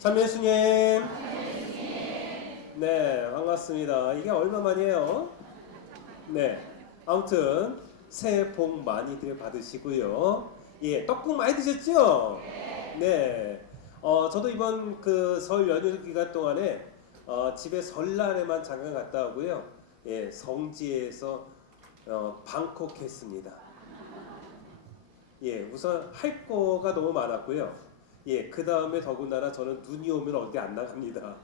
참여 예수님. 네, 반갑습니다. 이게 얼마만이에요? 네. 아무튼 새해 복 많이들 받으시고요. 예, 떡국 많이 드셨죠? 네. 저도 이번 그 설 연휴 기간 동안에 집에 설날에만 잠깐 갔다 오고요. 예, 성지에서 방콕 했습니다. 예, 우선 할 거가 너무 많았고요. 예, 그 다음에 더군다나 저는 눈이 오면 어디 안 나갑니다.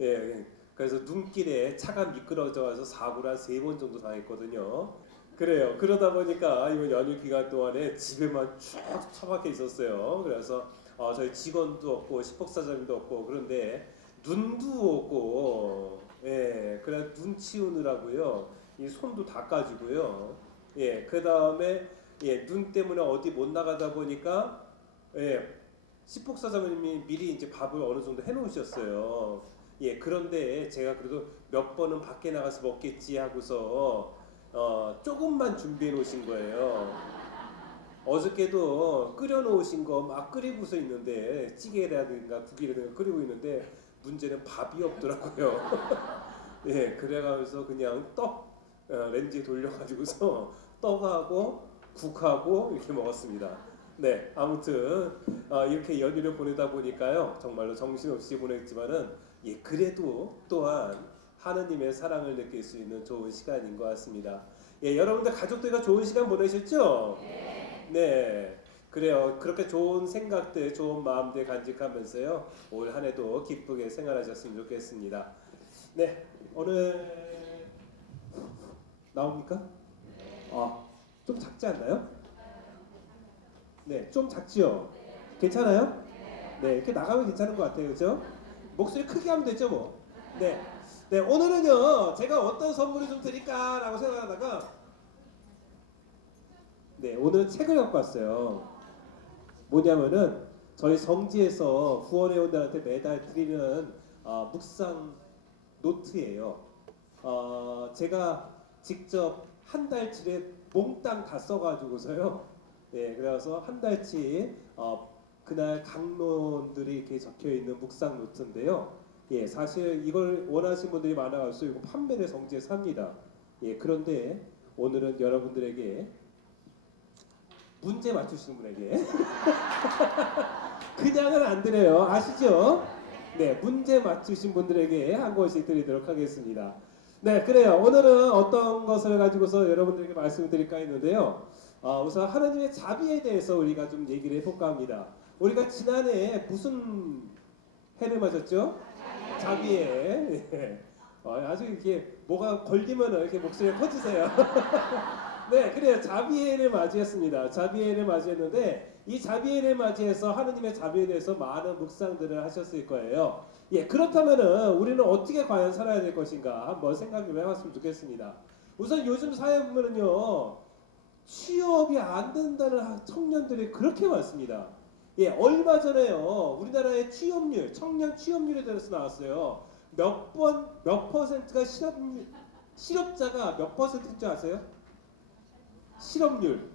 예, 그래서 눈길에 차가 미끄러져서 사고를 한 3번 정도 당했거든요. 그래요. 그러다 보니까 이번 연휴 기간 동안에 집에만 쭉 처박혀 있었어요. 그래서 저희 직원도 없고 식복사장님도 없고 그런데 눈도 없고 예, 그래 눈 치우느라고요. 이 손도 닦아주고요. 예, 그 다음에 예, 눈 때문에 어디 못 나가다 보니까 예, 식복사장님이 미리 이제 밥을 어느 정도 해놓으셨어요. 예, 그런데 제가 그래도 몇 번은 밖에 나가서 먹겠지 하고서 조금만 준비해 놓으신 거예요. 어저께도 끓여 놓으신 거 막 끓이고서 있는데 찌개라든가 국이라든가 끓이고 있는데 문제는 밥이 없더라고요. 예, 그래가면서 그냥 떡 렌즈에 돌려가지고서 떡하고 국하고 이렇게 먹었습니다. 네, 아무튼 이렇게 연휴를 보내다 보니까요 정말로 정신없이 보냈지만은 예, 그래도 또한 하느님의 사랑을 느낄 수 있는 좋은 시간인 것 같습니다. 예, 여러분들 가족들과 좋은 시간 보내셨죠? 네. 그래요. 그렇게 좋은 생각들, 좋은 마음들 간직하면서요. 올 한 해도 기쁘게 생활하셨으면 좋겠습니다. 네. 오늘 나옵니까? 좀 작지 않나요? 네. 좀 작지요? 괜찮아요? 네. 이렇게 나가면 괜찮은 것 같아요. 그죠? 목소리 크게 하면 되죠, 뭐. 네. 네. 오늘은요. 제가 어떤 선물을 좀 드릴까라고 생각하다가 네. 오늘은 책을 갖고 왔어요. 뭐냐면은 저희 성지에서 후원회원들한테 매달 드리는 묵상 노트예요. 제가 직접 한 달치를 몽땅 다 써가지고서요. 예, 그래서 한 달치 그날 강론들이 이렇게 적혀 있는 묵상 노트인데요. 예, 사실 이걸 원하시는 분들이 많아가지고 이거 판매를 성지에서 합니다. 예, 그런데 오늘은 여러분들에게 문제 맞추시는 분에게 그냥은 안 드려요. 아시죠? 네, 문제 맞추신 분들에게 한 권씩 드리도록 하겠습니다. 네, 그래요. 오늘은 어떤 것을 가지고서 여러분들에게 말씀을 드릴까 했는데요. 우선 하나님의 자비에 대해서 우리가 좀 얘기를 해볼까 합니다. 우리가 지난해 무슨 해를 맞았죠? 자비에. 네. 아주 이렇게 뭐가 걸리면 이렇게 목소리가 커지세요. 네, 그래요. 자비해를 맞이했습니다. 자비해를 맞이했는데 이 자비해를 맞이해서 하느님의 자비에 대해서 많은 묵상들을 하셨을 거예요. 예, 그렇다면은 우리는 어떻게 과연 살아야 될 것인가 한번 생각을 해봤으면 좋겠습니다. 우선 요즘 사회 보면은요 취업이 안 된다는 청년들이 그렇게 많습니다. 예, 얼마 전에요 우리나라의 취업률, 청년 취업률에 대해서 나왔어요. 몇 퍼센트가 실업자가 몇 퍼센트인 줄 아세요? 실업률.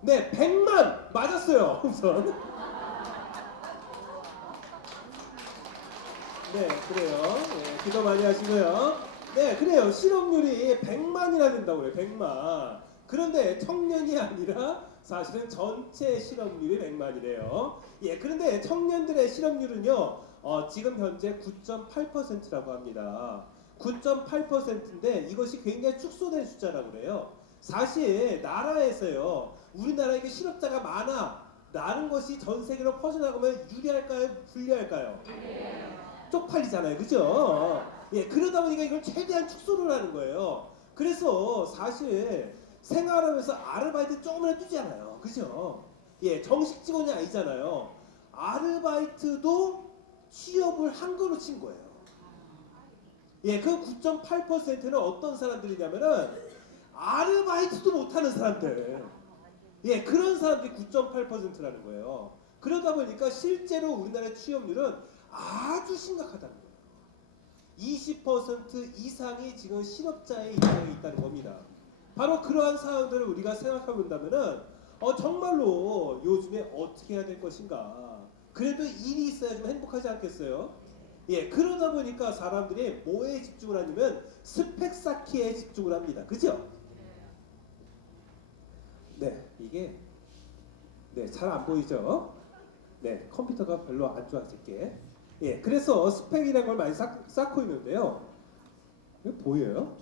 네, 100만 맞았어요. 우선. 네, 그래요. 네, 기도 많이 하시고요. 네, 그래요. 실업률이 100만이나 된다고 그래요. 100만. 그런데 청년이 아니라 사실은 전체 실업률이 100만이래요. 예, 그런데 청년들의 실업률은요, 지금 현재 9.8%라고 합니다. 9.8%인데 이것이 굉장히 축소된 숫자라고 그래요. 사실 나라에서요, 우리나라에게 실업자가 많아라는 것이 전 세계로 퍼져나가면 유리할까요? 불리할까요? 쪽팔리잖아요. 그죠? 예, 그러다 보니까 이걸 최대한 축소를 하는 거예요. 그래서 사실 생활하면서 아르바이트 조금이라도 뛰잖아요. 그죠? 예, 정식 직원이 아니잖아요. 아르바이트도 취업을 한 거로 친 거예요. 예, 그 9.8%는 어떤 사람들이냐면은 아르바이트도 못하는 사람들. 예, 그런 사람들이 9.8%라는 거예요. 그러다 보니까 실제로 우리나라의 취업률은 아주 심각하다는 거예요. 20% 이상이 지금 실업자의 입장에 있다는 겁니다. 바로 그러한 상황들을 우리가 생각해 본다면은 정말로 요즘에 어떻게 해야 될 것인가. 그래도 일이 있어야 좀 행복하지 않겠어요? 예, 그러다 보니까 사람들이 뭐에 집중을 하냐면 스펙 쌓기에 집중을 합니다. 그죠? 네, 이게 네, 잘 안 보이죠? 네, 컴퓨터가 별로 안 좋아질게. 예, 그래서 스펙이라는 걸 많이 쌓고 있는데요. 이거 보여요?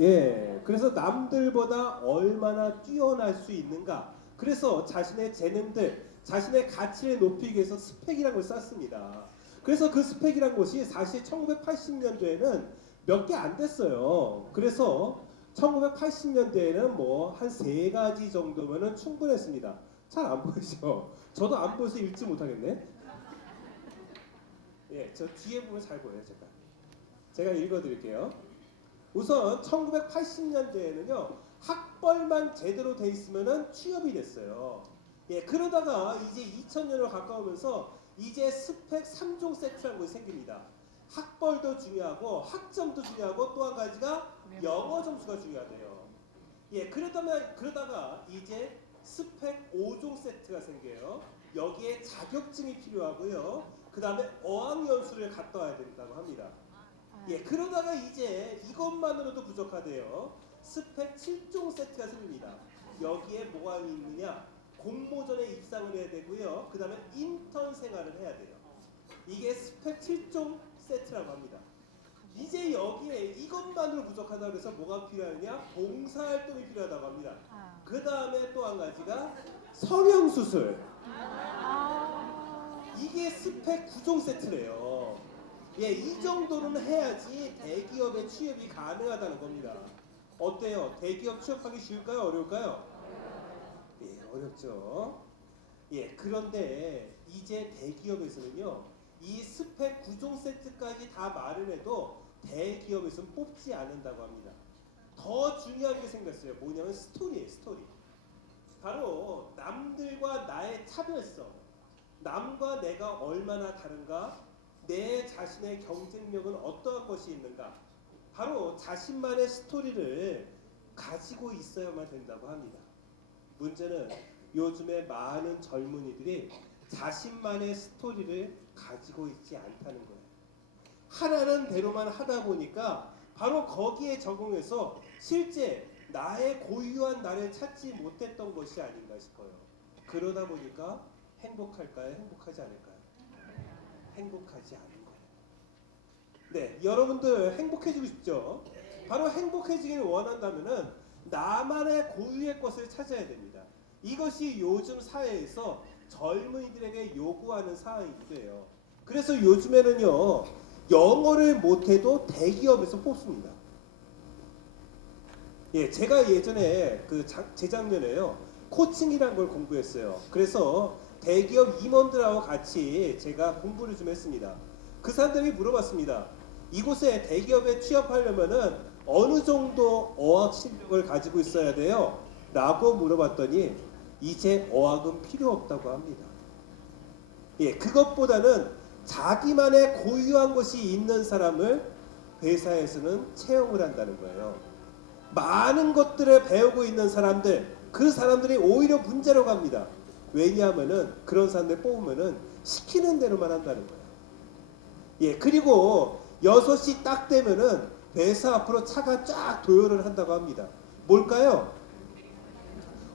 예, 그래서 남들보다 얼마나 뛰어날 수 있는가. 그래서 자신의 재능들, 자신의 가치를 높이기 위해서 스펙이라는 걸 쌓습니다. 그래서 그 스펙이라는 것이 사실 1980년도에는 몇 개 안 됐어요. 그래서 1980년대에는 뭐 한 세 가지 정도면은 충분했습니다. 잘 안 보이죠? 저도 안 보여서 읽지 못하겠네. 예, 저 뒤에 보면 잘 보여요, 제가 읽어드릴게요. 우선 1980년대에는요 학벌만 제대로 돼 있으면은 취업이 됐어요. 예, 그러다가 이제 2000년으로 가까우면서 이제 스펙 3종 세트라는 것이 생깁니다. 학벌도 중요하고 학점도 중요하고 또 한 가지가 영어 점수가 중요하대요. 예, 그러다가 이제 스펙 5종 세트가 생겨요. 여기에 자격증이 필요하고요. 그 다음에 어학연수를 갔다 와야 된다고 합니다. 예, 그러다가 이제 이것만으로도 부족하대요. 스펙 7종 세트가 생깁니다. 여기에 뭐가 있느냐? 공모전에 입상을 해야 되고요. 그 다음에 인턴 생활을 해야 돼요. 이게 스펙 7종 세트라고 합니다. 이제 여기에 이것만으로 부족하다고 해서 뭐가 필요하냐? 봉사활동이 필요하다고 합니다. 그 다음에 또 한 가지가 성형수술. 이게 스펙 9종 세트래요. 예, 이 정도는 해야지 대기업에 취업이 가능하다는 겁니다. 어때요? 대기업 취업하기 쉬울까요? 어려울까요? 예, 어렵죠. 예, 그런데 이제 대기업에서는요, 이 스펙 9종 세트까지 다 마련해도 대기업에서는 뽑지 않는다고 합니다. 더 중요한 게 생겼어요. 뭐냐면 스토리예요, 스토리. 바로 남들과 나의 차별성. 남과 내가 얼마나 다른가? 내 자신의 경쟁력은 어떠한 것이 있는가? 바로 자신만의 스토리를 가지고 있어야만 된다고 합니다. 문제는 요즘에 많은 젊은이들이 자신만의 스토리를 가지고 있지 않다는 거예요. 하라는 대로만 하다 보니까 바로 거기에 적응해서 실제 나의 고유한 나를 찾지 못했던 것이 아닌가 싶어요. 그러다 보니까 행복할까요? 행복하지 않을까요? 행복하지 않은 거예요. 네, 여러분들 행복해지고 싶죠? 바로 행복해지길 원한다면은 나만의 고유의 것을 찾아야 됩니다. 이것이 요즘 사회에서 젊은이들에게 요구하는 사항이기도 해요. 그래서 요즘에는요, 영어를 못해도 대기업에서 뽑습니다. 예, 제가 예전에 재작년에요, 코칭이란 걸 공부했어요. 그래서 대기업 임원들하고 같이 제가 공부를 좀 했습니다. 그 사람들이 물어봤습니다. 이곳에 대기업에 취업하려면은 어느 정도 어학 실력을 가지고 있어야 돼요? 라고 물어봤더니 이제 어학은 필요 없다고 합니다. 예, 그것보다는 자기만의 고유한 것이 있는 사람을 회사에서는 채용을 한다는 거예요. 많은 것들을 배우고 있는 사람들, 그 사람들이 오히려 문제로 갑니다. 왜냐하면은 그런 사람들 뽑으면은 시키는 대로만 한다는 거예요. 예, 그리고 6시 딱 되면은 회사 앞으로 차가 쫙 도열을 한다고 합니다. 뭘까요?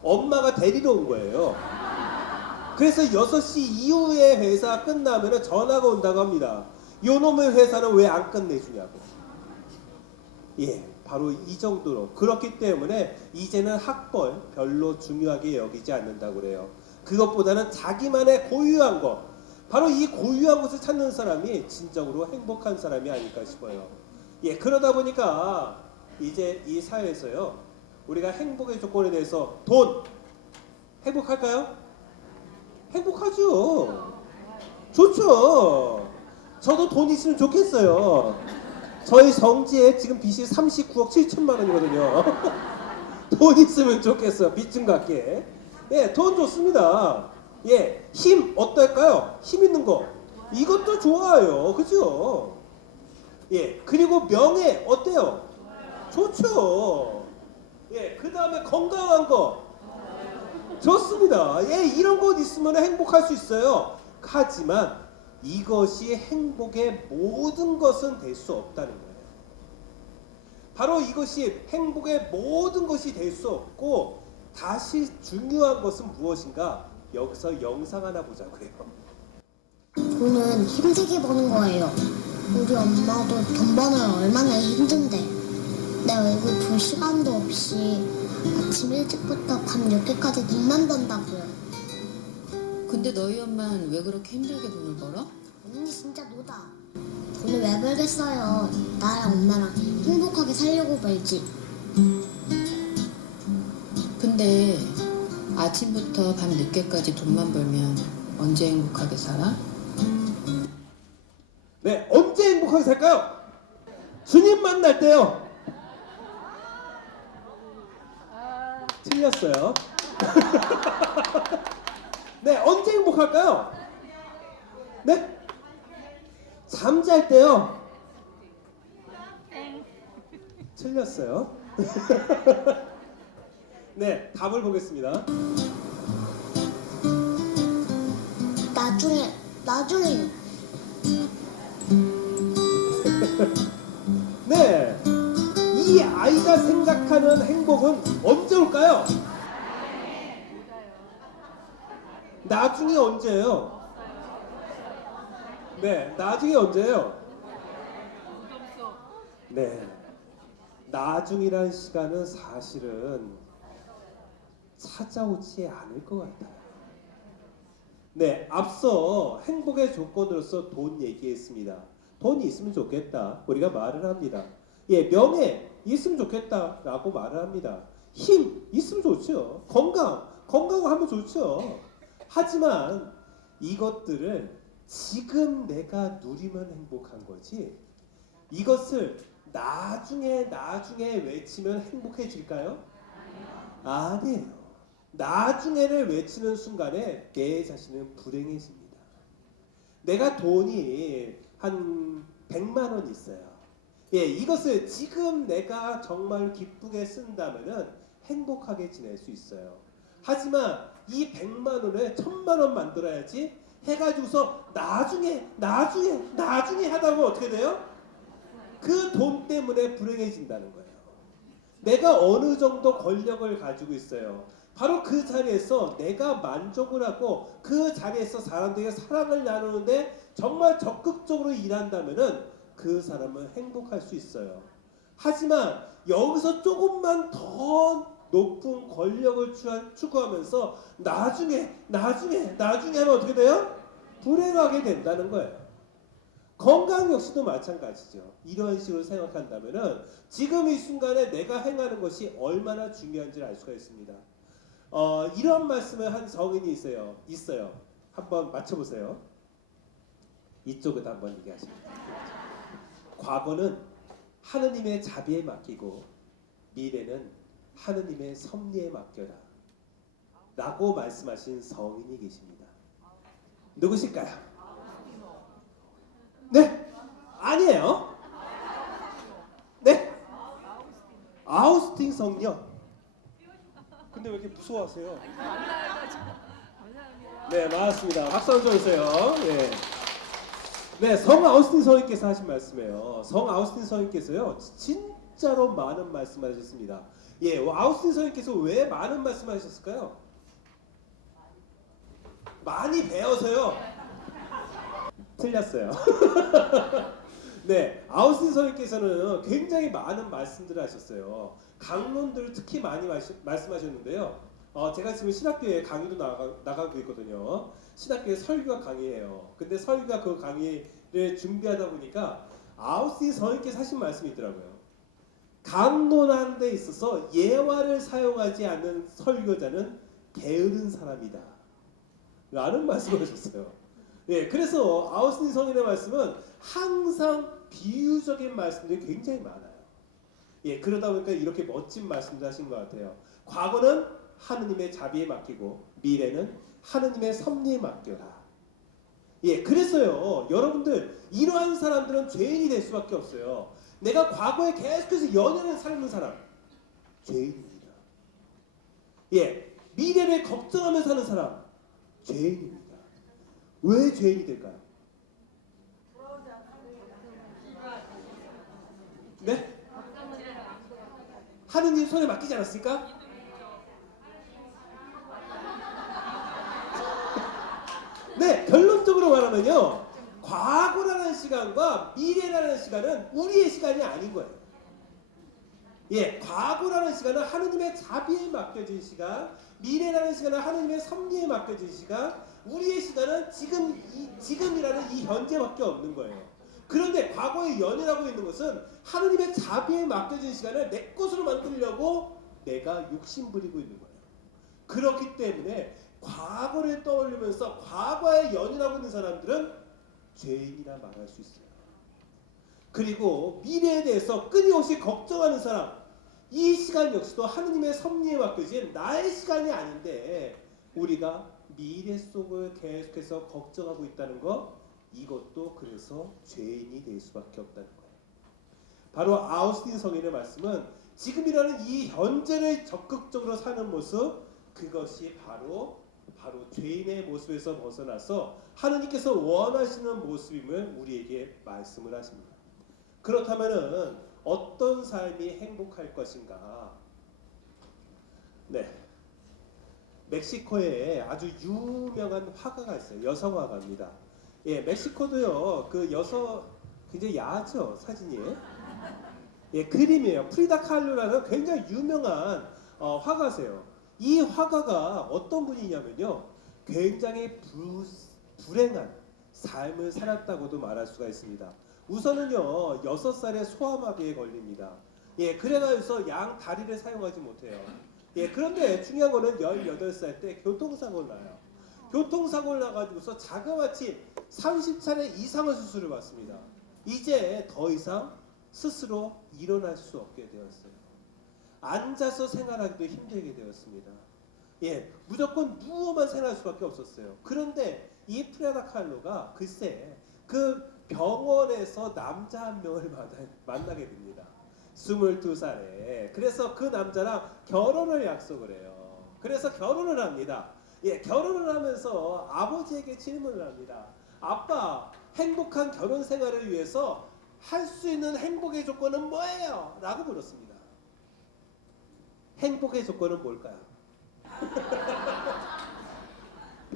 엄마가 데리러 온 거예요. 그래서 6시 이후에 회사 끝나면은 전화가 온다고 합니다. 요놈의 회사는 왜 안 끝내주냐고. 예, 바로 이 정도로. 그렇기 때문에 이제는 학벌 별로 중요하게 여기지 않는다고 그래요. 그것보다는 자기만의 고유한 것, 바로 이 고유한 것을 찾는 사람이 진정으로 행복한 사람이 아닐까 싶어요. 예, 그러다 보니까 이제 이 사회에서요, 우리가 행복의 조건에 대해서 돈, 행복할까요? 행복하죠. 좋죠. 저도 돈 있으면 좋겠어요. 저희 성지에 지금 빚이 39억 7천만 원이거든요. 돈 있으면 좋겠어요. 빚 좀 갚게. 예, 돈 좋습니다. 예, 힘 어떨까요? 힘 있는 거. 이것도 좋아요. 그죠? 예, 그리고 명예 어때요? 좋죠. 예, 그 다음에 건강한 거. 좋습니다. 예, 이런 것 있으면 행복할 수 있어요. 하지만 이것이 행복의 모든 것은 될 수 없다는 거예요. 바로 이것이 행복의 모든 것이 될 수 없고, 다시 중요한 것은 무엇인가? 여기서 영상 하나 보자고요. 돈은 힘들게 버는 거예요. 우리 엄마도 돈 버는 얼마나 힘든데 내 얼굴 볼 시간도 없이 아침 일찍부터 밤 늦게까지 돈만 번다고요. 근데 너희 엄마는 왜 그렇게 힘들게 돈을 벌어? 언니 진짜 노다. 돈을 왜 벌겠어요. 나랑 엄마랑 행복하게 살려고 벌지. 근데 아침부터 밤 늦게까지 돈만 벌면 언제 행복하게 살아? 네, 언제 행복하게 살까요? 주님 만날 때요. 틀렸어요. 네, 언제 행복할까요? 네? 잠잘 때요. 틀렸어요. 네, 답을 보겠습니다. 나중에요. 네, 이 아이가 생각하는 행복은 언제 올까요? 나중에 언제예요? 네, 나중에 언제예요? 네, 나중이란 시간은 사실은 찾아오지 않을 것 같아요. 네, 앞서 행복의 조건으로서 돈 얘기했습니다. 돈이 있으면 좋겠다. 우리가 말을 합니다. 예, 명예 있으면 좋겠다라고 말을 합니다. 힘 있으면 좋죠. 건강하면 좋죠. 하지만 이것들을 지금 내가 누리면 행복한 거지, 이것을 나중에 외치면 행복해질까요? 아니에요. 나중에를 외치는 순간에 내 자신은 불행해집니다. 내가 돈이 한 100만 원 있어요. 예, 이것을 지금 내가 정말 기쁘게 쓴다면은 행복하게 지낼 수 있어요. 하지만 이 100만 원을 1000만 원 만들어야지 해가지고서 나중에 하다 보면 어떻게 돼요? 그 돈 때문에 불행해진다는 거예요. 내가 어느 정도 권력을 가지고 있어요. 바로 그 자리에서 내가 만족을 하고 그 자리에서 사람들에게 사랑을 나누는데 정말 적극적으로 일한다면은 그 사람은 행복할 수 있어요. 하지만 여기서 조금만 더 높은 권력을 추구하면서 나중에 하면 어떻게 돼요? 불행하게 된다는 거예요. 건강 역시도 마찬가지죠. 이런 식으로 생각한다면은 지금 이 순간에 내가 행하는 것이 얼마나 중요한지를 알 수가 있습니다. 이런 말씀을 한 성인이 있어요. 한번 맞춰보세요. 이쪽에다 한번 얘기하십니다. 과거는 하느님의 자비에 맡기고 미래는 하느님의 섭리에 맡겨라 라고 말씀하신 성인이 계십니다. 누구실까요? 네? 아니에요. 네? 아우스틴 성녀. 근데 왜 이렇게 무서워하세요? 네, 맞습니다. 박수 한번 쳐주세요. 예. 네, 성 아우스틴 성인께서 하신 말씀이에요. 성 아우스틴 성인께서요, 진짜로 많은 말씀을 하셨습니다. 예, 아우스틴 성인께서 왜 많은 말씀을 하셨을까요? 많이 배워서요. 틀렸어요. 네, 아우스틴 성인께서는 굉장히 많은 말씀들을 하셨어요. 강론들을 특히 많이 말씀하셨는데요. 제가 지금 신학교에 강의도 나가고 있거든요. 신학교에 설교가 강의예요. 근데 설교가 그 강의를 준비하다 보니까 아우스틴 성인께서 하신 말씀이 있더라고요. 강론하는 데 있어서 예화를 사용하지 않는 설교자는 게으른 사람이다 라는 말씀을 하셨어요. 예, 그래서 아우스틴 성인의 말씀은 항상 비유적인 말씀들이 굉장히 많아요. 예, 그러다 보니까 이렇게 멋진 말씀들 하신 것 같아요. 과거는 하느님의 자비에 맡기고 미래는 하느님의 섭리에 맡겨라. 예, 그래서요, 여러분들 이러한 사람들은 죄인이 될 수밖에 없어요. 내가 과거에 계속해서 연연을 삶은 사람, 죄인입니다. 예, 미래를 걱정하며 사는 사람, 죄인입니다. 왜 죄인이 될까요? 네? 하느님 손에 맡기지 않았습니까? 네, 결론적으로 말하면요, 과거라는 시간과 미래라는 시간은 우리의 시간이 아닌 거예요. 예, 과거라는 시간은 하느님의 자비에 맡겨진 시간, 미래라는 시간은 하느님의 섭리에 맡겨진 시간, 우리의 시간은 지금이라는 이 현재밖에 없는 거예요. 그런데 과거에 연연하고 있는 것은 하느님의 자비에 맡겨진 시간을 내 것으로 만들려고 내가 욕심 부리고 있는 거예요. 그렇기 때문에 과거를 떠올리면서 과거에 연연하고 있는 사람들은 죄인이라 말할 수 있어요. 그리고 미래에 대해서 끊임없이 걱정하는 사람, 이 시간 역시도 하느님의 섭리에 맡겨진 나의 시간이 아닌데 우리가 미래 속을 계속해서 걱정하고 있다는 것, 이것도 그래서 죄인이 될 수밖에 없다는 거예요. 바로 아우스틴 성인의 말씀은 지금이라는 이 현재를 적극적으로 사는 모습, 그것이 바로 죄인의 모습에서 벗어나서 하느님께서 원하시는 모습임을 우리에게 말씀을 하십니다. 그렇다면은 어떤 삶이 행복할 것인가? 네, 멕시코에 아주 유명한 화가가 있어요. 여성 화가입니다. 예, 멕시코도요. 그 여성 굉장히 야하죠, 사진이. 예, 그림이에요. 프리다 칼로라는 굉장히 유명한 화가세요. 이 화가가 어떤 분이냐면요, 굉장히 불행한 삶을 살았다고도 말할 수가 있습니다. 우선은요, 6살에 소아마비에 걸립니다. 예, 그래가지고 양 다리를 사용하지 못해요. 예, 그런데 중요한 거는 18살 때 교통사고를 나요. 교통사고를 나가지고서 자그마치 30차례 이상의 수술을 받습니다. 이제 더 이상 스스로 일어날 수 없게 되었어요. 앉아서 생활하기도 힘들게 되었습니다. 예, 무조건 누워만 생활할 수밖에 없었어요. 그런데 이 프레다 칼로가 글쎄 그 병원에서 남자 한 명을 만나게 됩니다. 22살에. 그래서 그 남자랑 결혼을 약속을 해요. 그래서 결혼을 합니다. 예, 결혼을 하면서 아버지에게 질문을 합니다. 아빠, 행복한 결혼 생활을 위해서 할 수 있는 행복의 조건은 뭐예요? 라고 물었습니다. 행복의 조건은 뭘까요?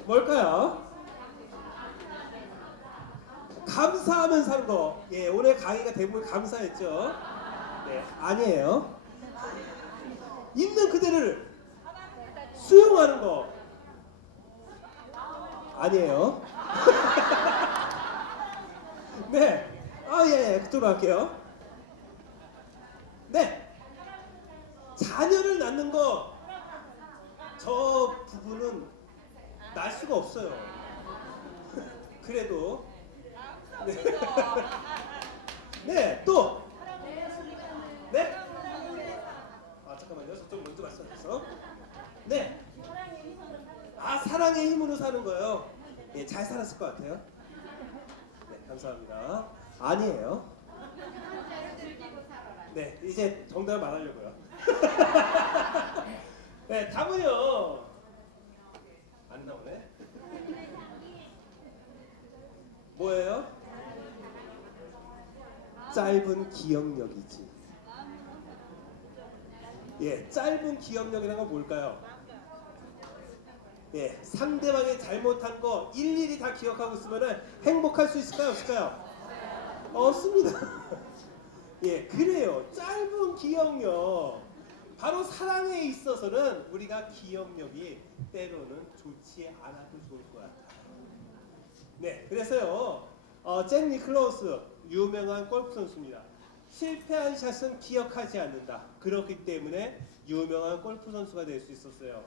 뭘까요? 감사하면 사는 거. 예, 오늘 강의가 대부분 감사했죠? 네, 아니에요. 있는 그대를 수용하는 거. 아니에요. 네. 예, 그쪽으로 갈게요. 네. 자녀를 낳는 거. 저 부분은 낳을 수가 없어요. 그래도. 네. 네, 또. 네. 잠깐만요. 저쪽 먼저 말씀하셔서. 네. 사랑의 힘으로 사는 거요. 예, 잘 살았을 것 같아요. 네, 감사합니다. 아니에요. 네, 이제 정답을 말하려고요. 네, 답은요. 안 나오네. 뭐예요? 짧은 기억력이지. 예, 짧은 기억력이라는 건 뭘까요? 예, 상대방이 잘못한 거 일일이 다 기억하고 있으면 행복할 수 있을까요? 없을까요? 없습니다. 예, 그래요. 짧은 기억력. 바로 사랑에 있어서는 우리가 기억력이 때로는 좋지 않아도 좋을 것 같아요. 네, 그래서요. 잭 니클라우스 유명한 골프 선수입니다. 실패한 샷은 기억하지 않는다. 그렇기 때문에 유명한 골프 선수가 될 수 있었어요.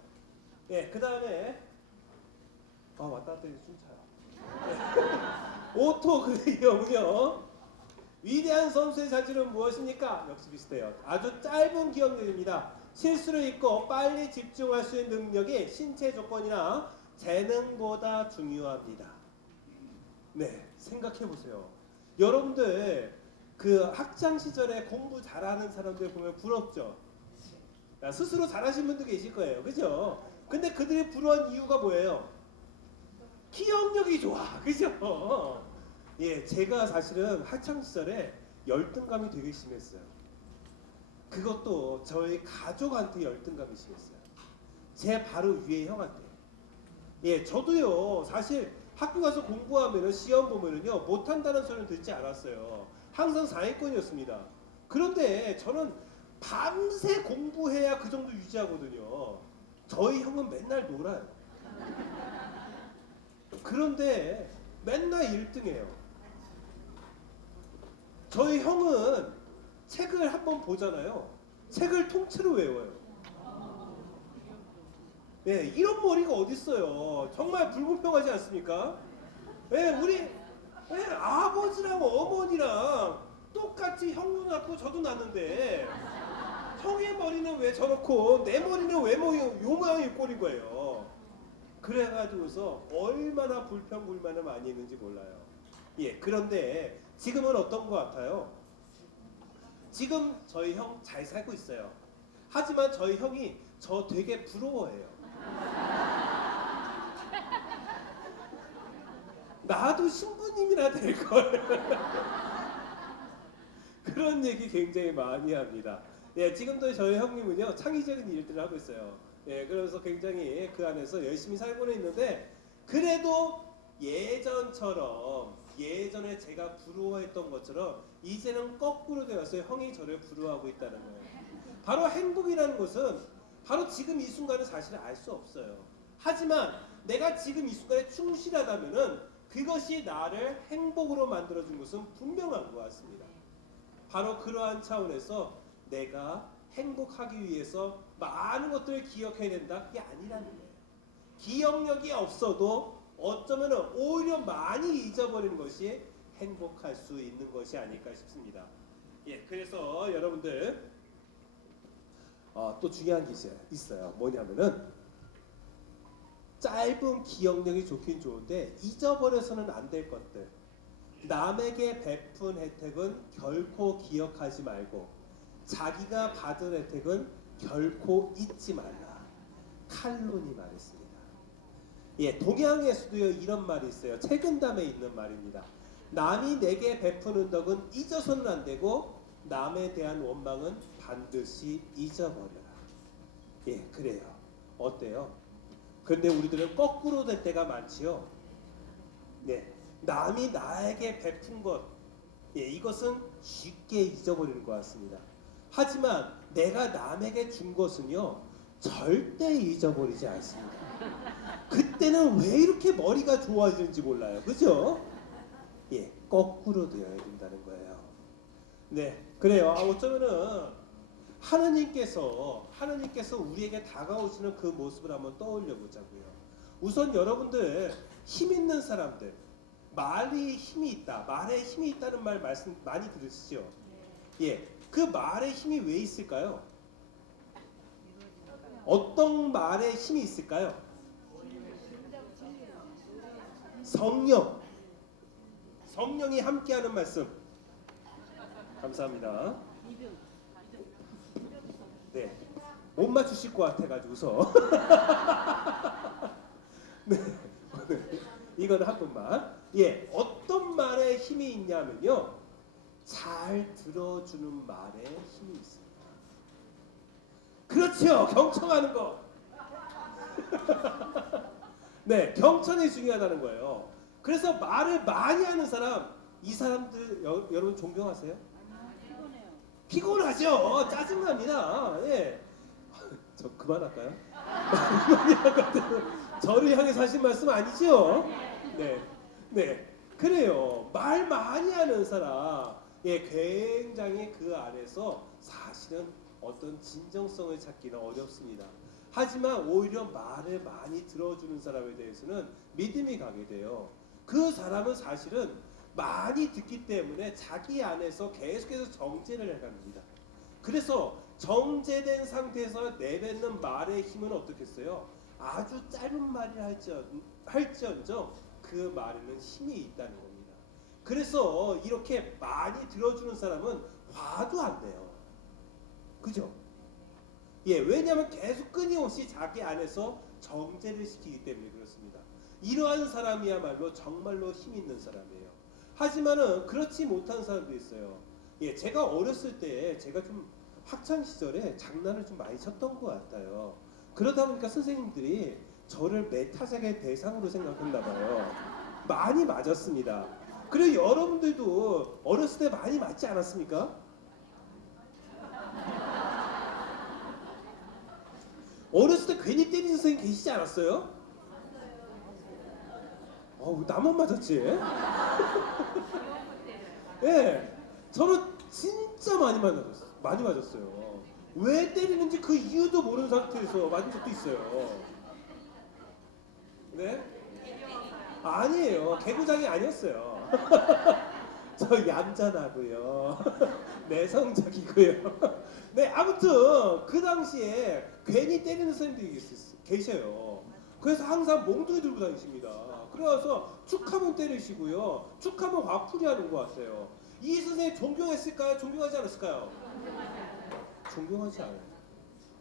네, 그 다음에 왔다 갔다 해서 숨차요. 네. 오토 그레이엄은요, 위대한 선수의 자질은 무엇입니까? 역시 비슷해요. 아주 짧은 기억력입니다. 실수를 잊고 빨리 집중할 수 있는 능력이 신체 조건이나 재능보다 중요합니다. 네, 생각해 보세요. 여러분들 그 학창 시절에 공부 잘하는 사람들 보면 부럽죠? 스스로 잘하신 분도 계실 거예요. 그죠? 근데 그들이 불우한 이유가 뭐예요? 기억력이 좋아. 그죠? 예, 제가 사실은 학창 시절에 열등감이 되게 심했어요. 그것도 저희 가족한테 열등감이 심했어요. 제 바로 위에 형한테. 예, 저도요. 사실 학교 가서 공부하면은 시험 보면은요 못한다는 소리는 듣지 않았어요. 항상 상위권이었습니다. 그런데 저는 밤새 공부해야 그 정도 유지하거든요. 저희 형은 맨날 놀아요. 그런데 맨날 1등해요. 저희 형은 책을 한번 보잖아요. 책을 통째로 외워요. 네, 이런 머리가 어딨어요. 정말 불공평하지 않습니까? 네, 아버지랑 어머니랑 똑같이 형도 낳고 저도 낳는데 형의 머리는 왜 저렇고 내 머리는 왜 요 모양이 꼴인 거예요. 그래가지고서 얼마나 불평불만을 많이 했는지 몰라요. 예, 그런데 지금은 어떤 것 같아요? 지금 저희 형 잘 살고 있어요. 하지만 저희 형이 저 되게 부러워해요. 나도 신부님이나 될걸. 그런 얘기 굉장히 많이 합니다. 예, 지금도 저희 형님은요 창의적인 일들을 하고 있어요. 예, 그래서 굉장히 그 안에서 열심히 살고는 있는데 그래도 예전에 제가 부러워했던 것처럼 이제는 거꾸로 되었어요. 형이 저를 부러워하고 있다는 거예요. 바로 행복이라는 것은 바로 지금 이 순간은 사실 알 수 없어요. 하지만 내가 지금 이 순간에 충실하다면은 그것이 나를 행복으로 만들어준 것은 분명한 것 같습니다. 바로 그러한 차원에서 내가 행복하기 위해서 많은 것들을 기억해야 된다. 그게 아니라는 거예요. 기억력이 없어도 어쩌면 오히려 많이 잊어버리는 것이 행복할 수 있는 것이 아닐까 싶습니다. 예, 그래서 여러분들 또 중요한 게 있어요. 뭐냐면은 짧은 기억력이 좋긴 좋은데 잊어버려서는 안 될 것들. 남에게 베푼 혜택은 결코 기억하지 말고 자기가 받은 혜택은 결코 잊지 말라. 칼론이 말했습니다. 예, 동양에서도요 이런 말이 있어요. 책은담에 있는 말입니다. 남이 내게 베푸는 덕은 잊어서는 안 되고 남에 대한 원망은 반드시 잊어버려라. 예, 그래요. 어때요? 근데 우리들은 거꾸로 될 때가 많지요. 네, 남이 나에게 베푼 것, 예, 이것은 쉽게 잊어버리는 것 같습니다. 하지만 내가 남에게 준 것은요 절대 잊어버리지 않습니다. 그때는 왜 이렇게 머리가 좋아지는지 몰라요. 그죠? 예, 거꾸로 되어야 된다는 거예요. 네, 그래요. 어쩌면은 하느님께서 우리에게 다가오시는 그 모습을 한번 떠올려 보자고요. 우선 여러분들 힘 있는 사람들, 말이 힘이 있다, 말에 힘이 있다는 말씀 많이 들으시죠? 예, 그 말에 힘이 왜 있을까요? 어떤 말에 힘이 있을까요? 성령이 함께하는 말씀. 감사합니다. 네, 못 맞추실 것 같아가지고서 네, 이건 한 번만. 예, 어떤 말에 힘이 있냐면요, 잘 들어주는 말에 힘이 있습니다. 그렇죠, 경청하는 거. 네, 경청이 중요하다는 거예요. 그래서 말을 많이 하는 사람, 이 사람들 여러분 존경하세요? 피곤하죠. 짜증납니다. 예. 저 그만할까요? 저를 향해서 하신 말씀 아니죠? 네. 네. 그래요. 말 많이 하는 사람, 예, 굉장히 그 안에서 사실은 어떤 진정성을 찾기는 어렵습니다. 하지만 오히려 말을 많이 들어주는 사람에 대해서는 믿음이 가게 돼요. 그 사람은 사실은 많이 듣기 때문에 자기 안에서 계속해서 정제를 해갑니다. 그래서 정제된 상태에서 내뱉는 말의 힘은 어떻겠어요? 아주 짧은 말이라 할지언정 그 말에는 힘이 있다는 겁니다. 그래서 이렇게 많이 들어주는 사람은 화도 안 내요. 그죠? 예, 왜냐하면 계속 끊임없이 자기 안에서 정죄를 시키기 때문에 그렇습니다. 이러한 사람이야말로 정말로 힘 있는 사람이에요. 하지만은 그렇지 못한 사람도 있어요. 예, 제가 어렸을 때 제가 좀 학창 시절에 장난을 좀 많이 쳤던 것 같아요. 그러다 보니까 선생님들이 저를 메타적의 대상으로 생각했나 봐요. 많이 맞았습니다. 그리고 여러분들도 어렸을 때 많이 맞지 않았습니까? 어렸을 때 괜히 때리는 선생님 계시지 않았어요? 나만 맞았지? 예, 저는 진짜 많이 맞았어요. 왜 때리는지 그 이유도 모르는 상태에서 맞은 적도 있어요. 네? 아니에요. 개구장이 아니었어요. 저 얌전하고요. 내성적이고요. 네, 아무튼 그 당시에 괜히 때리는 선생님들이 계셔요. 그래서 항상 몽둥이 들고 다니십니다. 그래서 축하면 때리시고요. 축하면 화풀이하는 것 같아요. 이 선생님 존경했을까요? 존경하지 않았을까요? 존경하지 않아요.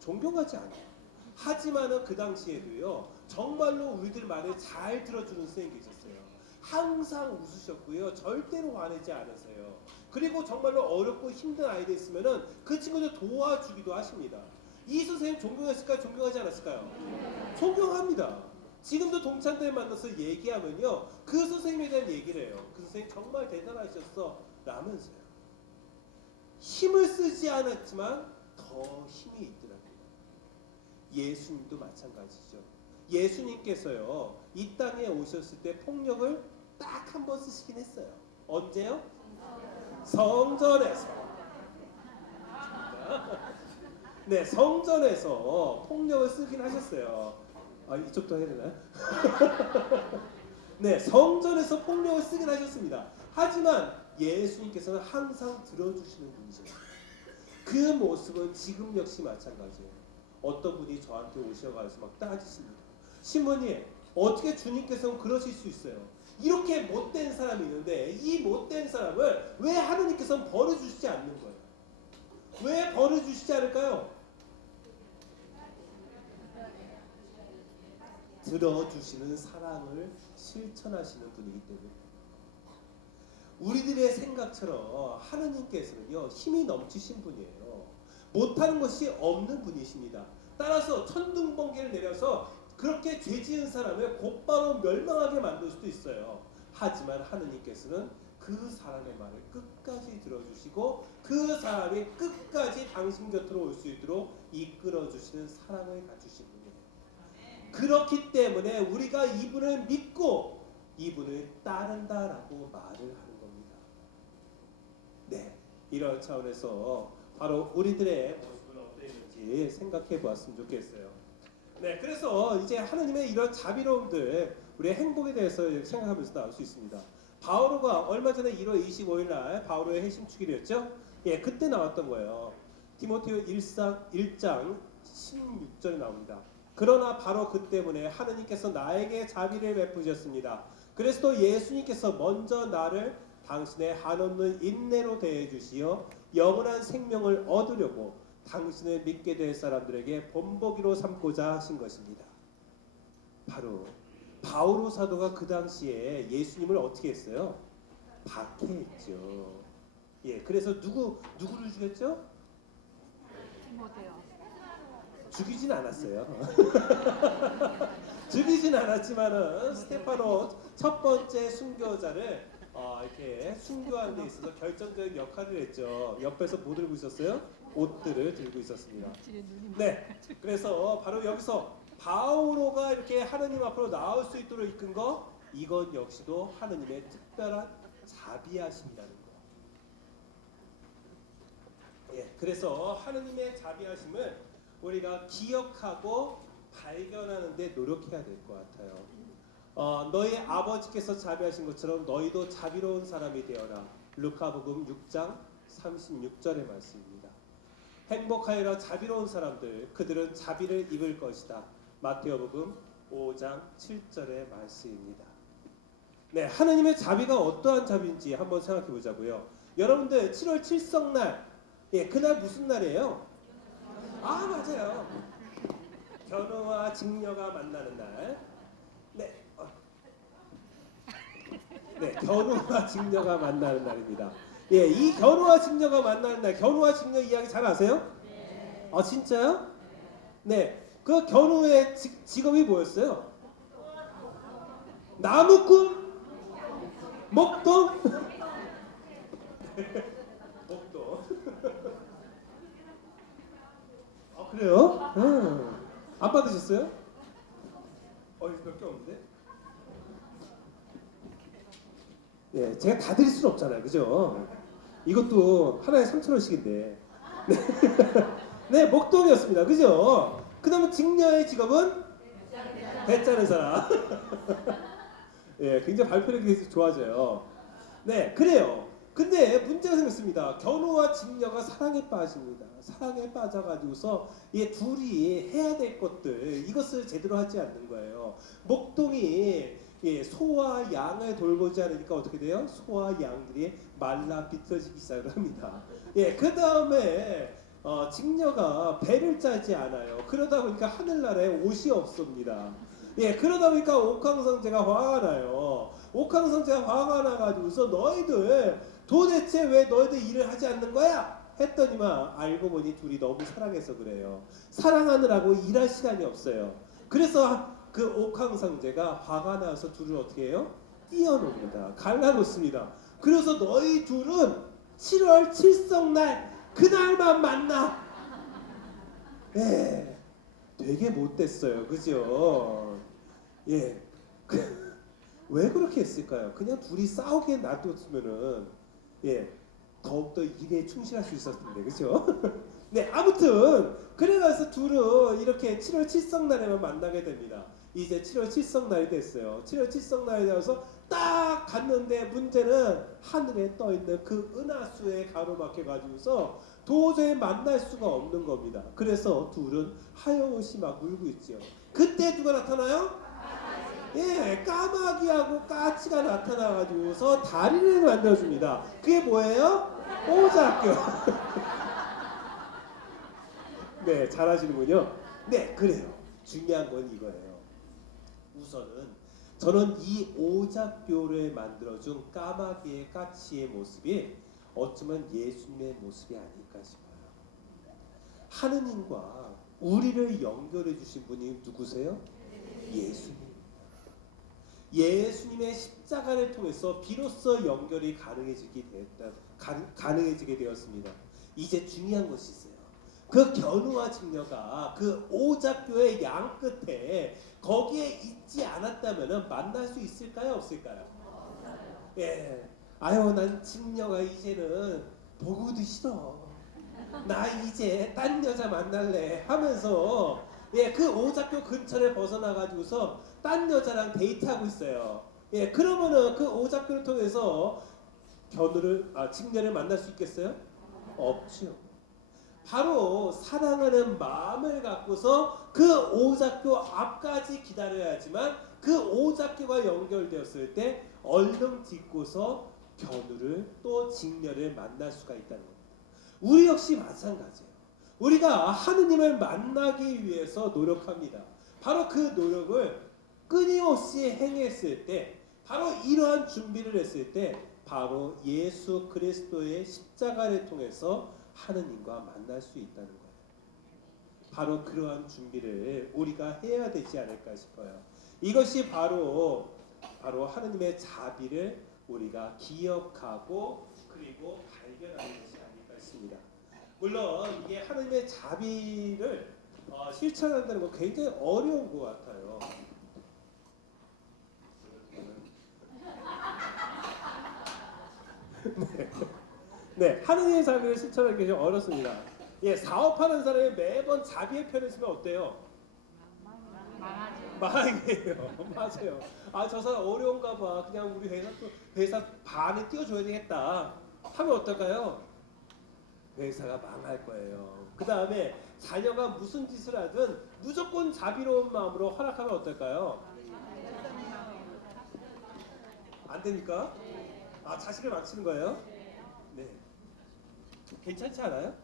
존경하지 않아요. 하지만은 그 당시에도요, 정말로 우리들 말을 잘 들어주는 선생님이 있었어요. 항상 웃으셨고요, 절대로 화내지 않으세요. 그리고 정말로 어렵고 힘든 아이들 있으면은 그 친구들 도와주기도 하십니다. 이 선생님 존경했을까요? 존경하지 않았을까요? 존경합니다. 지금도 동창들 만나서 얘기하면요, 그 선생님에 대한 얘기를 해요. 그 선생님 정말 대단하셨어 라면서요. 힘을 쓰지 않았지만 더 힘이 있더라고요. 예수님도 마찬가지죠. 예수님께서요, 이 땅에 오셨을 때 폭력을 딱 한 번 쓰시긴 했어요. 언제요? 성전에서. 네, 성전에서 폭력을 쓰긴 하셨어요. 이쪽도 해야 되나요? 네, 성전에서 폭력을 쓰긴 하셨습니다. 하지만 예수님께서는 항상 들어주시는 분이세요. 그 모습은 지금 역시 마찬가지예요. 어떤 분이 저한테 오셔가지고 막 따지십니다. 신부님, 어떻게 주님께서는 그러실 수 있어요? 이렇게 못된 사람이 있는데 이 못된 사람을 왜 하느님께서는 벌어주시지 않는 거예요? 왜 벌어주시지 않을까요? 들어주시는 사랑을 실천하시는 분이기 때문에. 우리들의 생각처럼 하느님께서는요, 힘이 넘치신 분이에요. 못하는 것이 없는 분이십니다. 따라서 천둥번개를 내려서 그렇게 죄 지은 사람을 곧바로 멸망하게 만들 수도 있어요. 하지만 하느님께서는 그 사람의 말을 끝까지 들어주시고 그 사람이 끝까지 당신 곁으로 올 수 있도록 이끌어주시는 사랑을 갖추신 분이에요. 그렇기 때문에 우리가 이분을 믿고 이분을 따른다라고 말을 하는 겁니다. 네, 이런 차원에서 바로 우리들의 모습은 어떠했는지 생각해 보았으면 좋겠어요. 네, 그래서 이제 하느님의 이런 자비로움들, 우리의 행복에 대해서 생각하면서 나올 수 있습니다. 바오로가 얼마 전에 1월 25일 날 바오로의 회심축일이었죠? 예, 그때 나왔던 거예요. 디모데후 1장 16절에 나옵니다. 그러나 바로 그 때문에 하느님께서 나에게 자비를 베푸셨습니다. 그래서 예수님께서 먼저 나를 당신의 한없는 인내로 대해 주시어 영원한 생명을 얻으려고 당신을 믿게 될 사람들에게 본보기로 삼고자 하신 것입니다. 바로 바오로 사도가 그 당시에 예수님을 어떻게 했어요? 박해했죠. 예, 그래서 누구를 죽였죠? 디모데요. 죽이진 않았어요. 죽이진 않았지만은 스테파노 첫 번째 순교자를 이렇게 순교하는 데 있어서 결정적인 역할을 했죠. 옆에서 뭐 들고 있었어요? 옷들을 들고 있었습니다. 네, 그래서 바로 여기서 바오로가 이렇게 하느님 앞으로 나올 수 있도록 이끈 거, 이건 역시도 하느님의 특별한 자비하심이라는 거. 예, 그래서 하느님의 자비하심을 우리가 기억하고 발견하는 데 노력해야 될 것 같아요. 너희 아버지께서 자비하신 것처럼 너희도 자비로운 사람이 되어라. 루카복음 6장 36절의 말씀입니다. 행복하여라 자비로운 사람들, 그들은 자비를 입을 것이다. 마태복음 5장 7절의 말씀입니다. 네, 하느님의 자비가 어떠한 자비인지 한번 생각해 보자고요. 여러분들 7월 칠성날, 예, 그날 무슨 날이에요? 맞아요. 견우와 직녀가 만나는 날. 네. 네, 견우와 직녀가 만나는 날입니다. 예, 이 견우와 직녀가 만나는 날, 견우와 직녀 이야기 잘 아세요? 아, 진짜요? 네, 그 견우의 직업이 뭐였어요? 나무꾼? 목동? 목동. 아, 그래요? 안 받으셨어요? 몇개 없는데? 예, 제가 다 드릴 수는 없잖아요, 그죠? 이것도 하나에 3,000원씩인데. 네, 목동이었습니다, 그죠? 그다음에 직녀의 직업은 배 짜는 사람. 예, 굉장히 발표력이 계속 좋아져요. 네, 그래요. 근데 문제가 생겼습니다. 견우와 직녀가 사랑에 빠집니다. 사랑에 빠져가지고서 이 둘이 해야 될 것들 이것을 제대로 하지 않는 거예요. 목동이 소와 양을 돌보지 않으니까 어떻게 돼요? 소와 양들이 말라 비틀어지기 시작을 합니다. 예, 그 다음에 직녀가 배를 짜지 않아요. 그러다 보니까 하늘나라에 옷이 없습니다. 예, 그러다 보니까 옥황상제가 화가 나요. 옥황상제가 화가 나가지고서 너희들 도대체 왜 너희들 일을 하지 않는 거야? 했더니만 알고 보니 둘이 너무 사랑해서 그래요. 사랑하느라고 일할 시간이 없어요. 그래서 그 옥황상제가 화가 나서 둘을 어떻게 해요? 띄어놓습니다. 갈라놓습니다. 그래서 너희 둘은 7월 칠성날 그날만 만나. 예, 되게 못됐어요, 그죠? 예, 왜 그렇게 했을까요? 그냥 둘이 싸우게 놔뒀으면은 더욱더 일에 충실할 수 있었을 텐데, 그죠? 네, 아무튼 그래가지고 둘은 이렇게 7월 칠성날에만 만나게 됩니다. 이제 7월 칠성날이 됐어요. 7월 칠성날이 되어서 딱 갔는데 문제는 하늘에 떠있는 그 은하수에 가로막혀가지고서 도저히 만날 수가 없는 겁니다. 그래서 둘은 하염없이 막 울고 있죠. 그때 누가 나타나요? 예, 까마귀하고 까치가 나타나가지고서 다리를 만들어줍니다. 그게 뭐예요? 오작교. 네, 잘하시는군요. 네, 그래요. 중요한 건 이거예요. 우선은 저는 이 오작교를 만들어준 까마귀의 까치의 모습이 어쩌면 예수님의 모습이 아닐까 싶어요. 하느님과 우리를 연결해 주신 분이 누구세요? 예수님. 예수님의 십자가를 통해서 비로소 연결이 가능해지게 되었습니다. 이제 중요한 것이 있어요. 그 견우와 직녀가 그 오작교의 양 끝에 거기에 있지 않았다면 만날 수 있을까요? 없을까요? 예. 아유, 난 직녀가 이제는 보고도 싫어. 나 이제 딴 여자 만날래 하면서 그 오작교 근처를 벗어나가지고서 딴 여자랑 데이트하고 있어요. 예, 그러면은 그 오작교를 통해서 직녀를 만날 수 있겠어요? 없죠. 바로 사랑하는 마음을 갖고서 그 오작교 앞까지 기다려야지만 그 오작교가 연결되었을 때 얼른 딛고서 견우를 또 직녀를 만날 수가 있다는 겁니다. 우리 역시 마찬가지예요. 우리가 하느님을 만나기 위해서 노력합니다. 바로 그 노력을 끊임없이 행했을 때, 바로 이러한 준비를 했을 때 바로 예수 그리스도의 십자가를 통해서 하느님과 만날 수 있다는 거예요. 바로 그러한 준비를 우리가 해야 되지 않을까 싶어요. 이것이 바로 하느님의 자비를 우리가 기억하고 그리고 발견하는 것이 아닐까 싶습니다. 물론 이게 하느님의 자비를 실천한다는 건 굉장히 어려운 것 같아요. 네, 하느님의 자비를 실천하기 굉장히 어렵습니다. 예, 사업하는 사람이 매번 자비의 편에 서면 어때요? 망해요. 맞아요. 아, 저 사람 어려운가 봐. 그냥 우리 회사 반에 띄워줘야 되겠다 하면 어떨까요? 회사가 망할 거예요. 그 다음에 자녀가 무슨 짓을 하든 무조건 자비로운 마음으로 허락하면 어떨까요? 안 됩니까? 아, 자식을 망치는 거예요? 네. 괜찮지 않아요?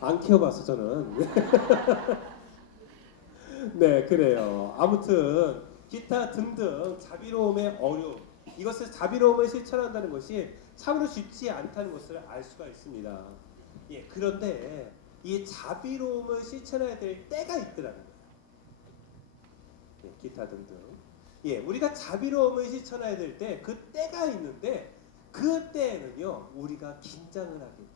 안 키워봐서 저는. 네, 그래요. 아무튼 기타 등등 자비로움의 어려움, 이것을 자비로움을 실천한다는 것이 참으로 쉽지 않다는 것을 알 수가 있습니다. 예, 그런데 이 자비로움을 실천해야 될 때가 있더라는 거예요. 예, 기타 등등. 예, 우리가 자비로움을 실천해야 될 때 그 때가 있는데 그 때에는요 우리가 긴장을 하게 돼요.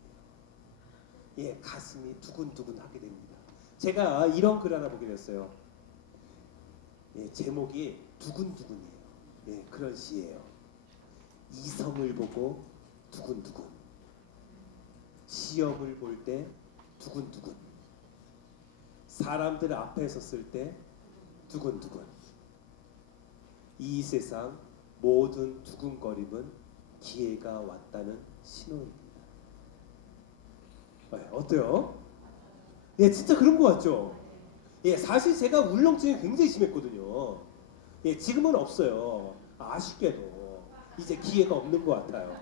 예, 가슴이 두근두근 하게 됩니다. 제가 이런 글 하나 보게 됐어요. 예, 제목이 두근두근이에요. 예, 그런 시예요. 이성을 보고 두근두근, 시험을 볼 때 두근두근, 사람들 앞에 섰을 때 두근두근. 이 세상 모든 두근거림은 기회가 왔다는 신호입니다. 네, 어때요? 예, 진짜 그런 거 같죠? 예, 사실 제가 울렁증이 굉장히 심했거든요. 예, 지금은 없어요. 아쉽게도 이제 기회가 없는 것 같아요.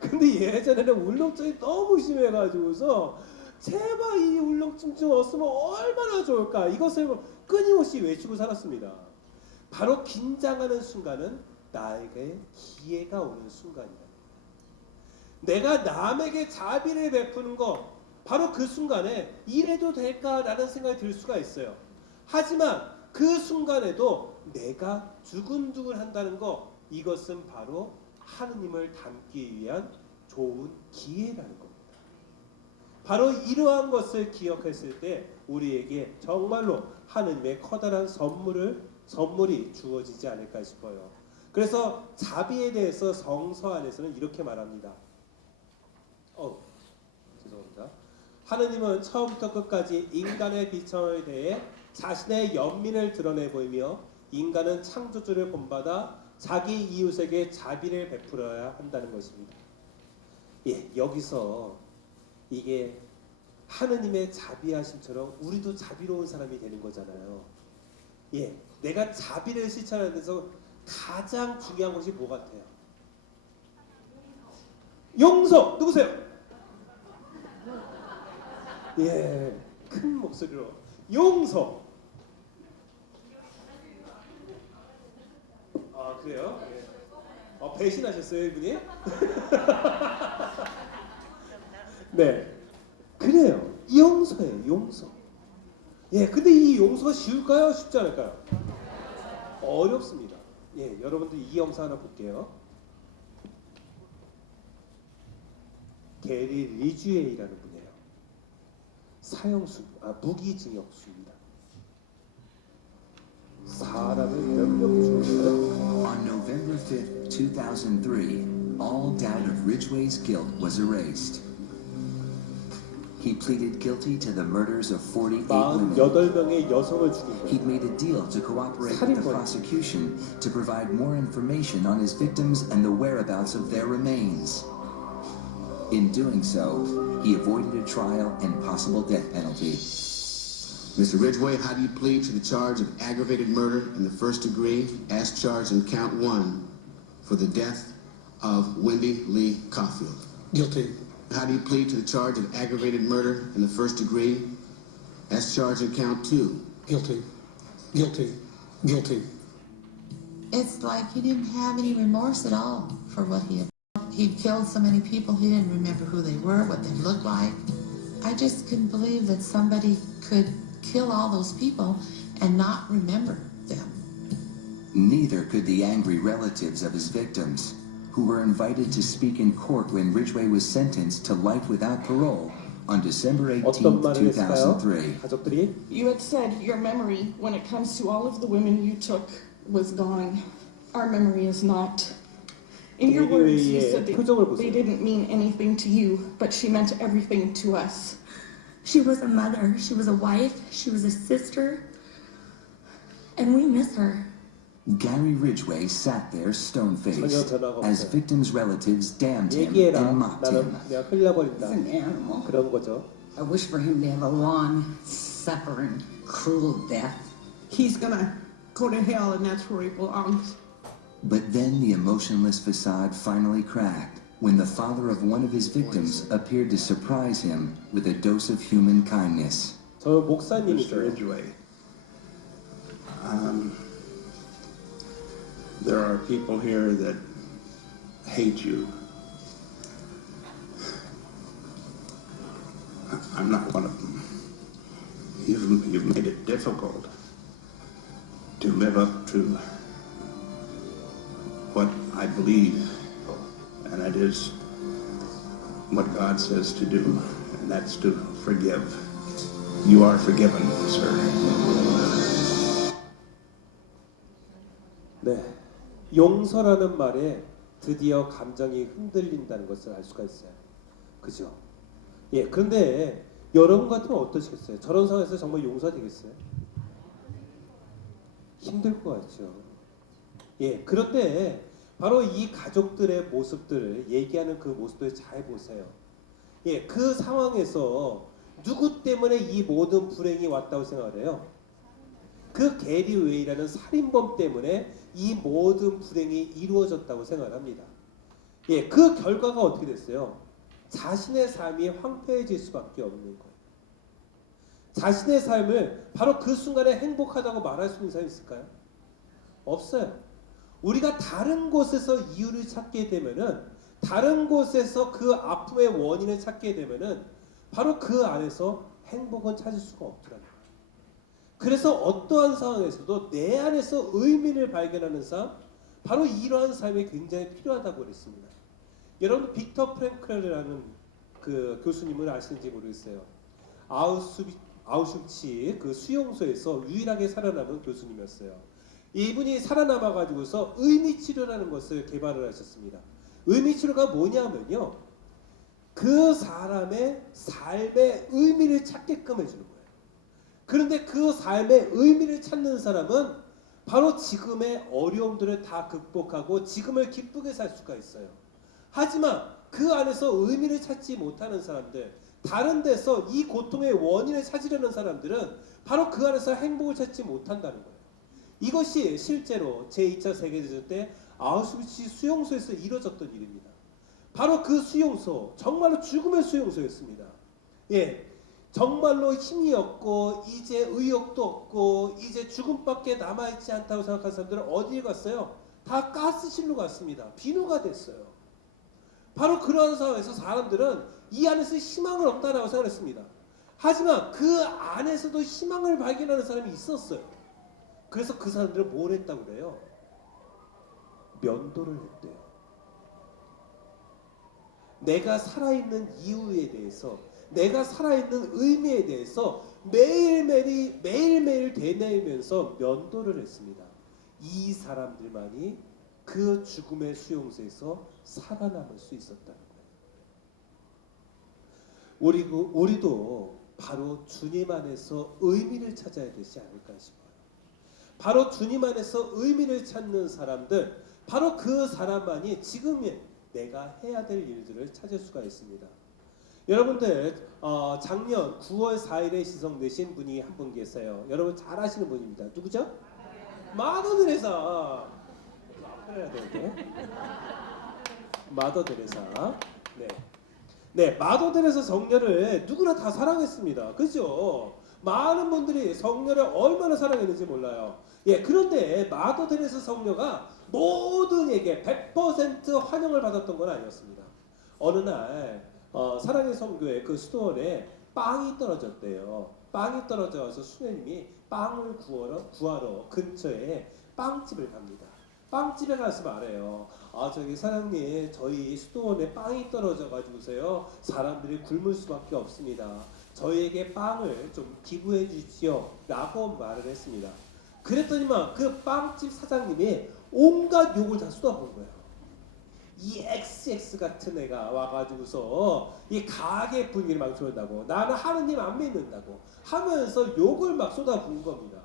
근데 예전에는 울렁증이 너무 심해가지고서 제발 이 울렁증 좀 없으면 얼마나 좋을까, 이것을 끊임없이 외치고 살았습니다. 바로 긴장하는 순간은 나에게 기회가 오는 순간이다. 내가 남에게 자비를 베푸는 것, 바로 그 순간에 이래도 될까라는 생각이 들 수가 있어요. 하지만 그 순간에도 내가 두근두근 한다는 것, 이것은 바로 하느님을 닮기 위한 좋은 기회라는 겁니다. 바로 이러한 것을 기억했을 때 우리에게 정말로 하느님의 커다란 선물이 주어지지 않을까 싶어요. 그래서 자비에 대해서 성서 안에서는 이렇게 말합니다. 죄송합니다. 하느님은 처음부터 끝까지 인간의 비천에 대해 자신의 연민을 드러내 보이며 인간은 창조주를 본받아 자기 이웃에게 자비를 베풀어야 한다는 것입니다. 예, 여기서 이게 하느님의 자비하심처럼 우리도 자비로운 사람이 되는 거잖아요. 예, 내가 자비를 실천하는 데서 가장 중요한 것이 뭐 같아요? 용서! 누구세요? 예, 큰 목소리로 용서. 아, 그래요? 예. 배신하셨어요, 이분이? 네, 그래요. 용서예요, 용서. 예, 근데 이 용서가 쉬울까요? 쉽지 않을까요? 어렵습니다. 예, 여러분들 이 영상 하나 볼게요. 게리 리주에이라는 분이에요. 무기징역수입니다. 사람을 명령 주는 On November 5, 2003, all doubt of Ridgway's guilt was erased. He pleaded guilty to the murders of 48 women. 48명의 여성을 죽인 He'd 거예요. made a deal to cooperate with the prosecution to provide more information on his victims and the whereabouts of their remains. In doing so, he avoided a trial and possible death penalty. Mr. Ridgway, how do you plead to the charge of aggravated murder in the first degree as charged in count 1 for the death of Wendy Lee Caulfield? Guilty. How do you plead to the charge of aggravated murder in the first degree as charged in count 2? Guilty. Guilty. Guilty. It's like he didn't have any remorse at all for what he had. He'd killed so many people, he didn't remember who they were, what they looked like. I just couldn't believe that somebody could kill all those people and not remember them. Neither could the angry relatives of his victims, who were invited to speak in court when Ridgway was sentenced to life without parole on December 18, 어떤 말을 했을까요? 2003. 가족들이 You had said your memory, when it comes to all of the women you took, was gone. Our memory is not. In your words, you said that they didn't mean anything to you, but she meant everything to us. She was a mother, she was a wife, she was a sister, and we miss her. Gary Ridgway sat there stone-faced 전혀 변화가 as 없어요. victims' relatives damned him 얘기해라. and mocked 나는 him. 그냥 흘려버린다. He's an animal. 그런 거죠. I wish for him to have a long, suffering, cruel death. He's gonna go to hell, and that's where he belongs. But then the emotionless facade finally cracked when the father of one of his victims appeared to surprise him with a dose of human kindness. 저 목사님이세요. Ridgway, There are people here that hate you. I'm not one of them. You've made it difficult to live up to what I believe, and that is what God says to do, and that's to forgive. You are forgiven, sir. 네, 용서라는 말에 드디어 감정이 흔들린다는 것을 알 수가 있어요. 그죠? 예, 그런데 여러분 같으면 어떠시겠어요? 저런 상황에서 정말 용서가 되겠어요? 힘들 것 같죠. 예, 그런데 바로 이 가족들의 모습들을 얘기하는 그 모습들을 잘 보세요. 예, 그 상황에서 누구 때문에 이 모든 불행이 왔다고 생각을 해요? 그 게리 웨이라는 살인범 때문에 이 모든 불행이 이루어졌다고 생각을 합니다. 예, 그 결과가 어떻게 됐어요? 자신의 삶이 황폐해질 수밖에 없는 거예요. 자신의 삶을 바로 그 순간에 행복하다고 말할 수 있는 사람이 있을까요? 없어요. 우리가 다른 곳에서 이유를 찾게 되면은, 다른 곳에서 그 아픔의 원인을 찾게 되면은 바로 그 안에서 행복은 찾을 수가 없더라고요. 그래서 어떠한 상황에서도 내 안에서 의미를 발견하는 삶, 바로 이러한 삶이 굉장히 필요하다고 그랬습니다. 여러분 빅터 프랭클이라는 그 교수님을 아시는지 모르겠어요. 아우슈비츠 그 수용소에서 유일하게 살아남은 교수님이었어요. 이분이 살아남아 가지고서 의미 치료라는 것을 개발을 하셨습니다. 의미 치료가 뭐냐면요, 그 사람의 삶의 의미를 찾게끔 해주는 거예요. 그런데 그 삶의 의미를 찾는 사람은 바로 지금의 어려움들을 다 극복하고 지금을 기쁘게 살 수가 있어요. 하지만 그 안에서 의미를 찾지 못하는 사람들, 다른 데서 이 고통의 원인을 찾으려는 사람들은 바로 그 안에서 행복을 찾지 못한다는 거예요. 이것이 실제로 제2차 세계대전 때 아우슈비츠 수용소에서 이루어졌던 일입니다. 바로 그 수용소, 정말로 죽음의 수용소였습니다. 예, 정말로 힘이 없고 이제 의욕도 없고 이제 죽음밖에 남아있지 않다고 생각한 사람들은 어디에 갔어요? 다 가스실로 갔습니다. 비누가 됐어요. 바로 그런 상황에서 사람들은 이 안에서 희망은 없다라고 생각했습니다. 하지만 그 안에서도 희망을 발견하는 사람이 있었어요. 그래서 그 사람들은 뭘 했다고 그래요? 면도를 했대요. 내가 살아있는 이유에 대해서, 내가 살아있는 의미에 대해서 매일매일 되뇌이면서 면도를 했습니다. 이 사람들만이 그 죽음의 수용소에서 살아남을 수 있었다는 거예요. 우리도 바로 주님 안에서 의미를 찾아야 되지 않을까 싶어요. 바로 주님 안에서 의미를 찾는 사람들, 바로 그 사람만이 지금의 내가 해야 될 일들을 찾을 수가 있습니다. 여러분들 작년 9월 4일에 시성되신 분이 한 분 계세요. 여러분 잘 아시는 분입니다. 누구죠? 마더 테레사. 해야 되는데. 마더 테레사. 네, 마더 테레사 성녀를 누구나 다 사랑했습니다. 그죠? 많은 분들이 성녀를 얼마나 사랑했는지 몰라요. 예, 그런데 마더 테레사 성녀가 모든 에게 100% 환영을 받았던 건 아니었습니다. 어느 날 사랑의 성교회 그 수도원에 빵이 떨어졌대요. 빵이 떨어져서 수녀님이 빵을 구하러 근처에 빵집을 갑니다. 빵집에 가서 말해요. 저기 사장님, 저희 수도원에 빵이 떨어져 가지고서요 사람들이 굶을 수밖에 없습니다. 저희에게 빵을 좀 기부해 주십시오 라고 말을 했습니다. 그랬더니만 그 빵집 사장님이 온갖 욕을 다 쏟아본 거예요. 이 XX 같은 애가 와가지고서 이 가게 분위기를 망쳐낸다고, 나는 하느님 안 믿는다고 하면서 욕을 막 쏟아부은 겁니다.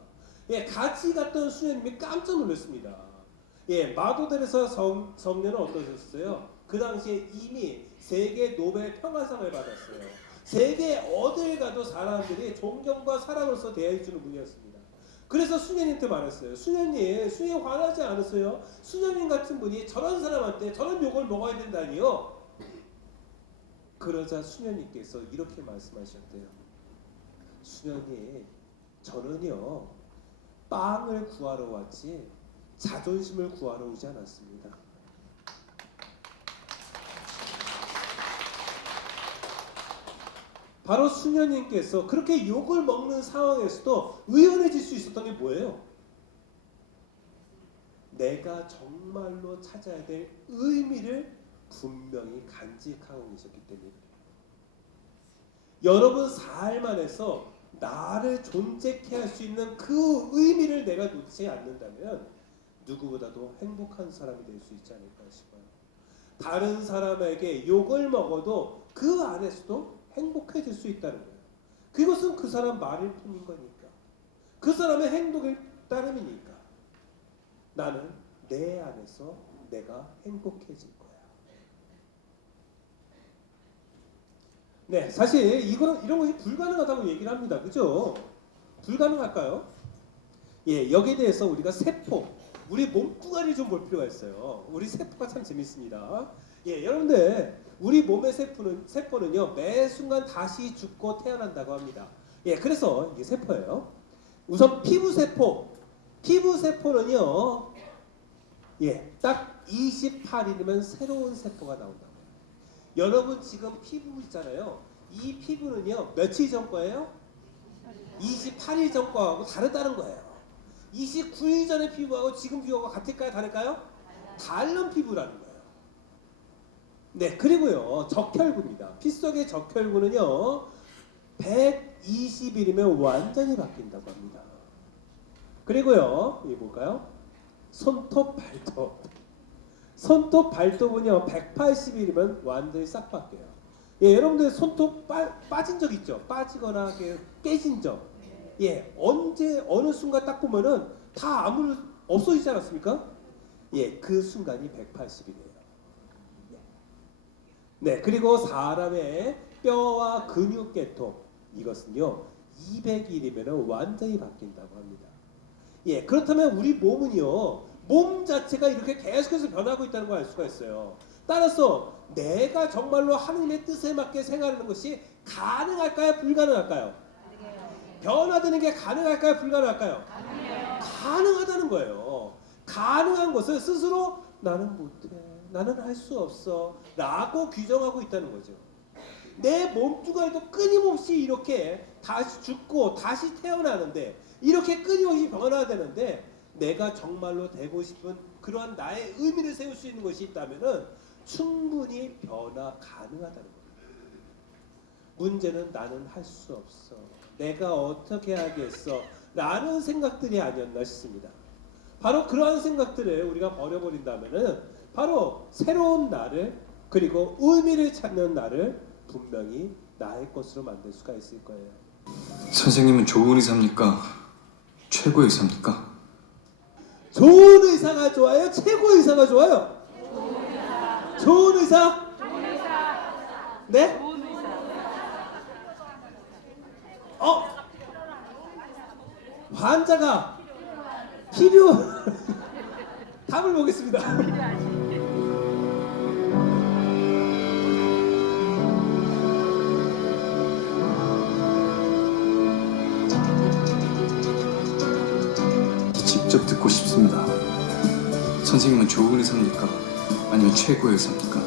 예, 같이 갔던 수녀님이 깜짝 놀랐습니다. 예, 마더 테레사 성녀는 어떠셨어요? 그 당시에 이미 세계 노벨 평화상을 받았어요. 세계 어딜 가도 사람들이 존경과 사랑으로서 대해주는 분이었습니다. 그래서 수녀님한테 말했어요. 수녀님 화나지 않으세요? 수녀님 같은 분이 저런 사람한테 저런 욕을 먹어야 된다니요. 그러자 수녀님께서 이렇게 말씀하셨대요. 수녀님, 저는요 빵을 구하러 왔지 자존심을 구하러 오지 않았습니다. 바로 수녀님께서 그렇게 욕을 먹는 상황에서도 의연해질 수 있었던 게 뭐예요? 내가 정말로 찾아야 될 의미를 분명히 간직하고 계셨기 때문에 그래요. 여러분 삶 안에서 나를 존재케 할 수 있는 그 의미를 내가 놓지 않는다면 누구보다도 행복한 사람이 될 수 있지 않을까 싶어요. 다른 사람에게 욕을 먹어도 그 안에서도 행복해질 수 있다는 거예요. 그것은 그 사람 말일 뿐인 거니까. 그 사람의 행동의 따름이니까. 나는 내 안에서 내가 행복해질 거야. 네, 사실 이런 것이 불가능하다고 얘기를 합니다. 그죠? 불가능할까요? 예, 여기에 대해서 우리가 세포, 우리 몸뚱아리를 좀 볼 필요가 있어요. 우리 세포가 참 재밌습니다. 예, 여러분들 우리 몸의 세포는요 매 순간 다시 죽고 태어난다고 합니다. 예, 그래서 이게 세포예요. 우선 피부세포는요, 예, 딱 28일이면 새로운 세포가 나온다고요. 여러분 지금 피부 있잖아요. 이 피부는요 며칠 전 거예요? 28일 전 거하고 다르다는 거예요. 29일 전의 피부하고 지금 피부하고 같을까요? 다를까요? 다른 피부라는 거예요. 네, 그리고요 적혈구입니다. 피 속의 적혈구는요 120일이면 완전히 바뀐다고 합니다. 그리고요 이게 뭘까요? 손톱, 발톱은요 180일이면 완전히 싹 바뀌어요. 예, 여러분들 손톱 빠진 적 있죠? 빠지거나 깨진 적. 예, 언제 어느 순간 딱 보면은 다 아무 없어지지 않았습니까? 예, 그 순간이 180일이에요. 네, 그리고 사람의 뼈와 근육 계통 이것은요 200일이면 완전히 바뀐다고 합니다. 예, 그렇다면 우리 몸은요 몸 자체가 이렇게 계속해서 변하고 있다는 걸 알 수가 있어요. 따라서 내가 정말로 하나님의 뜻에 맞게 생활하는 것이 가능할까요? 불가능할까요? 변화되는 게 가능할까요? 불가능할까요? 가능하다는 거예요. 가능한 것을 스스로 나는 못해, 나는 할 수 없어 라고 규정하고 있다는 거죠. 내 몸뚱아리도 끊임없이 이렇게 다시 죽고 다시 태어나는데 이렇게 끊임없이 변화되는데 내가 정말로 되고 싶은 그러한 나의 의미를 세울 수 있는 것이 있다면 충분히 변화 가능하다는 겁니다. 문제는 나는 할 수 없어, 내가 어떻게 하겠어 라는 생각들이 아니었나 싶습니다. 바로 그러한 생각들을 우리가 버려버린다면 바로 새로운 나를 그리고 의미를 찾는 나를 분명히 나의 것으로 만들 수가 있을 거예요. 선생님은 좋은 의사입니까? 최고의 의사입니까? 좋은 의사가 좋아요? 최고의 의사가 좋아요? 좋은 의사? 네? 환자가 필요 답을 보겠습니다. 직접 듣고 싶습니다. 선생님은 좋은 의사입니까? 아니면 최고의 의사입니까?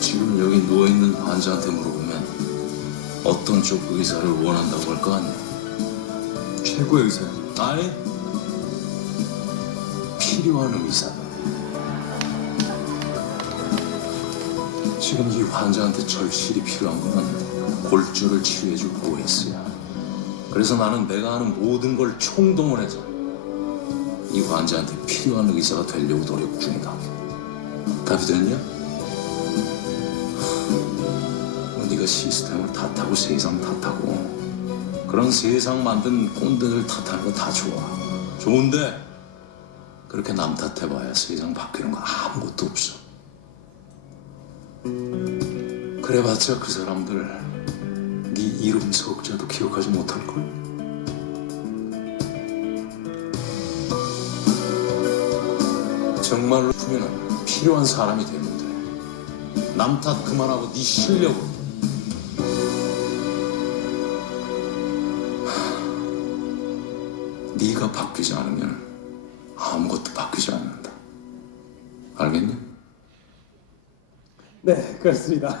지금 여기 누워있는 환자한테 물어보면 어떤 쪽 의사를 원한다고 할 거 아니야? 최고의 의사요. 아니, 필요한 의사. 지금 이 환자한테 절실히 필요한 거는 골절을 치료해줄 OS야. 그래서 나는 내가 하는 모든 걸 총동원해서 이 환자한테 필요한 의사가 되려고 노력 중이다. 답이 됐냐? 네가 시스템을 탓하고 세상 탓하고 그런 세상 만든 꼰대들 탓하는 거 다 좋아. 좋은데 그렇게 남 탓해봐야 세상 바뀌는 거 아무것도 없어. 그래봤자 그 사람들 네 이름 석자도 기억하지 못할걸? 정말로 품에는 필요한 사람이 되면 돼. 남 탓 그만하고 네 실력으로. 네가 바뀌지 않으면 아무것도 바뀌지 않는다. 알겠니? 네, 그렇습니다.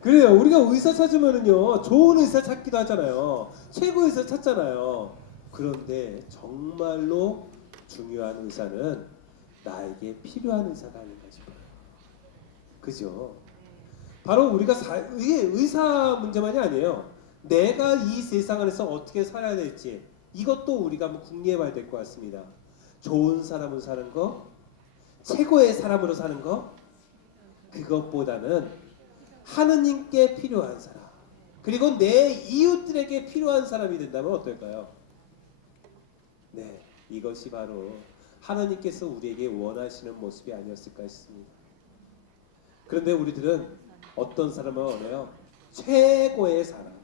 그래요. 우리가 의사 찾으면은요, 좋은 의사 찾기도 하잖아요. 최고 의사 찾잖아요. 그런데 정말로 중요한 의사는 나에게 필요한 의사가 아닌가 싶어요. 그죠? 바로 우리가 이게 의사 문제만이 아니에요. 내가 이 세상 안에서 어떻게 살아야 될지 이것도 우리가 한번 궁리해 봐야 될 것 같습니다. 좋은 사람으로 사는 거, 최고의 사람으로 사는 거, 그것보다는 하느님께 필요한 사람, 그리고 내 이웃들에게 필요한 사람이 된다면 어떨까요? 네, 이것이 바로 하나님께서 우리에게 원하시는 모습이 아니었을까 싶습니다. 그런데 우리들은 어떤 사람을 원해요? 최고의 사람.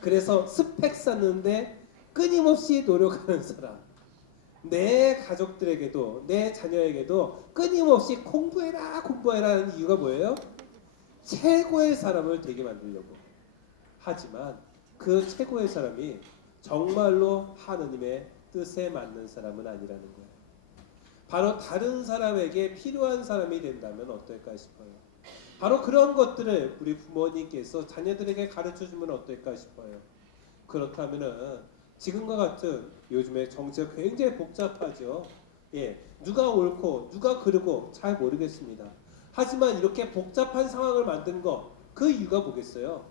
그래서 스펙 쌓는데 끊임없이 노력하는 사람. 내 가족들에게도 내 자녀에게도 끊임없이 공부해라 하는 이유가 뭐예요? 최고의 사람을 되게 만들려고. 하지만 그 최고의 사람이 정말로 하느님의 뜻에 맞는 사람은 아니라는 거예요. 바로 다른 사람에게 필요한 사람이 된다면 어떨까 싶어요. 바로 그런 것들을 우리 부모님께서 자녀들에게 가르쳐주면 어떨까 싶어요. 그렇다면은 지금과 같은 요즘에 정치가 굉장히 복잡하죠. 예, 누가 옳고 누가 그르고 잘 모르겠습니다. 하지만 이렇게 복잡한 상황을 만든 거, 그 이유가 뭐겠어요?